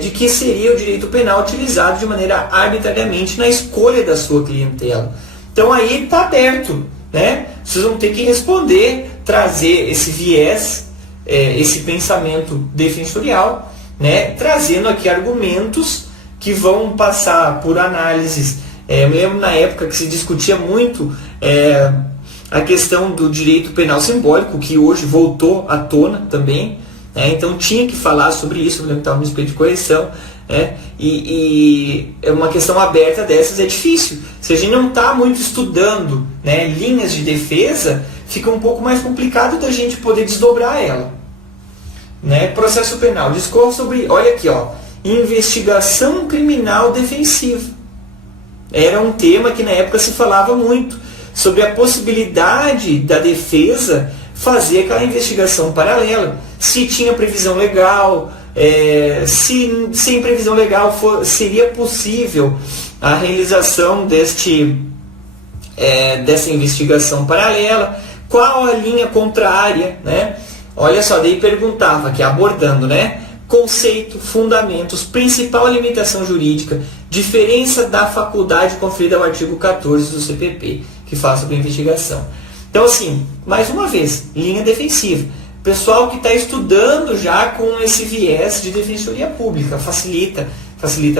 de que seria o direito penal utilizado de maneira arbitrariamente na escolha da sua clientela. Então aí está aberto, né? Vocês vão ter que responder, trazer esse viés, esse pensamento defensorial, né, trazendo aqui argumentos que vão passar por análises. Eu me lembro na época que se discutia muito a questão do direito penal simbólico, que hoje voltou à tona também, né? Então tinha que falar sobre isso, eu lembro que estava no respeito de correção, né? E uma questão aberta dessas é difícil. Se a gente não está muito estudando, né, linhas de defesa, fica um pouco mais complicado da gente poder desdobrar ela, né? Processo penal, discorre sobre, olha aqui, ó, investigação criminal defensiva. Era um tema que na época se falava muito, sobre a possibilidade da defesa fazer aquela investigação paralela, se tinha previsão legal, se sem previsão legal seria possível a realização dessa investigação paralela, qual a linha contrária, né? Olha só, daí perguntava aqui, abordando, né? Conceito, fundamentos, principal limitação jurídica, diferença da faculdade conferida ao artigo 14 do CPP, que fala sobre a investigação. Então, assim, mais uma vez, linha defensiva. Pessoal que está estudando já com esse viés de defensoria pública, facilita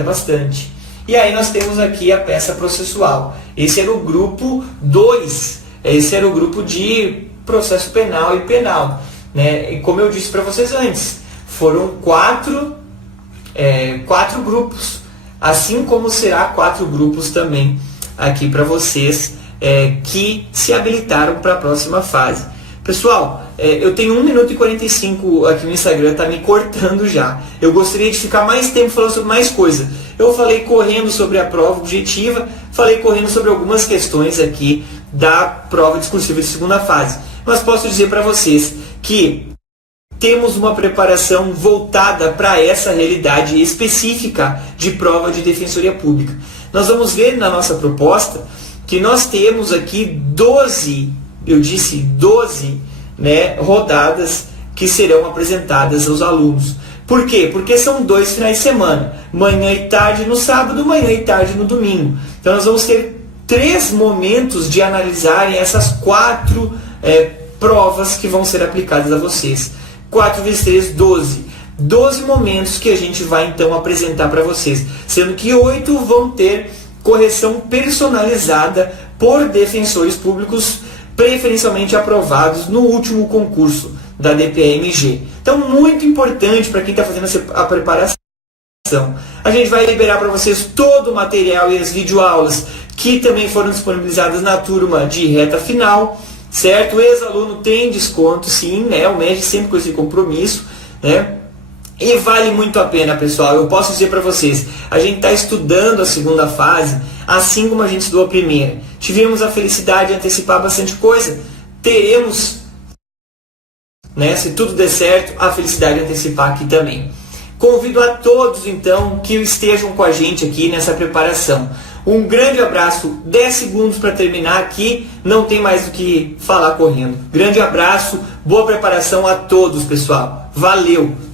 bastante. E aí nós temos aqui a peça processual. Esse era o grupo 2, esse era o grupo de processo penal e penal, né? E como eu disse para vocês antes, foram quatro grupos, assim como será 4 grupos também aqui para vocês que se habilitaram para a próxima fase. Pessoal, eu tenho 1 minuto e 45 aqui no Instagram, tá me cortando já. Eu gostaria de ficar mais tempo falando sobre mais coisa. Eu falei correndo sobre a prova objetiva, falei correndo sobre algumas questões aqui da prova discursiva de segunda fase. Mas posso dizer para vocês que temos uma preparação voltada para essa realidade específica de prova de defensoria pública. Nós vamos ver na nossa proposta que nós temos aqui 12, né, rodadas que serão apresentadas aos alunos. Por quê? Porque são 2 finais de semana, manhã e tarde no sábado, manhã e tarde no domingo. Então nós vamos ter 3 momentos de analisarem essas 4 provas que vão ser aplicadas a vocês. 4 vezes 3, 12. 12 momentos que a gente vai então apresentar para vocês, sendo que 8 vão ter correção personalizada por defensores públicos, preferencialmente aprovados no último concurso da DPA-MG. Então, muito importante para quem está fazendo a preparação. A gente vai liberar para vocês todo o material e as videoaulas que também foram disponibilizadas na turma de reta final, certo? O ex-aluno tem desconto, sim, né? O MED sempre com esse compromisso, né? E vale muito a pena, pessoal. Eu posso dizer para vocês, a gente está estudando a segunda fase, assim como a gente estudou a primeira. Tivemos a felicidade de antecipar bastante coisa. Teremos, né, se tudo der certo, a felicidade de antecipar aqui também. Convido a todos, então, que estejam com a gente aqui nessa preparação. Um grande abraço, 10 segundos para terminar aqui, não tem mais do que falar correndo. Grande abraço, boa preparação a todos, pessoal. Valeu!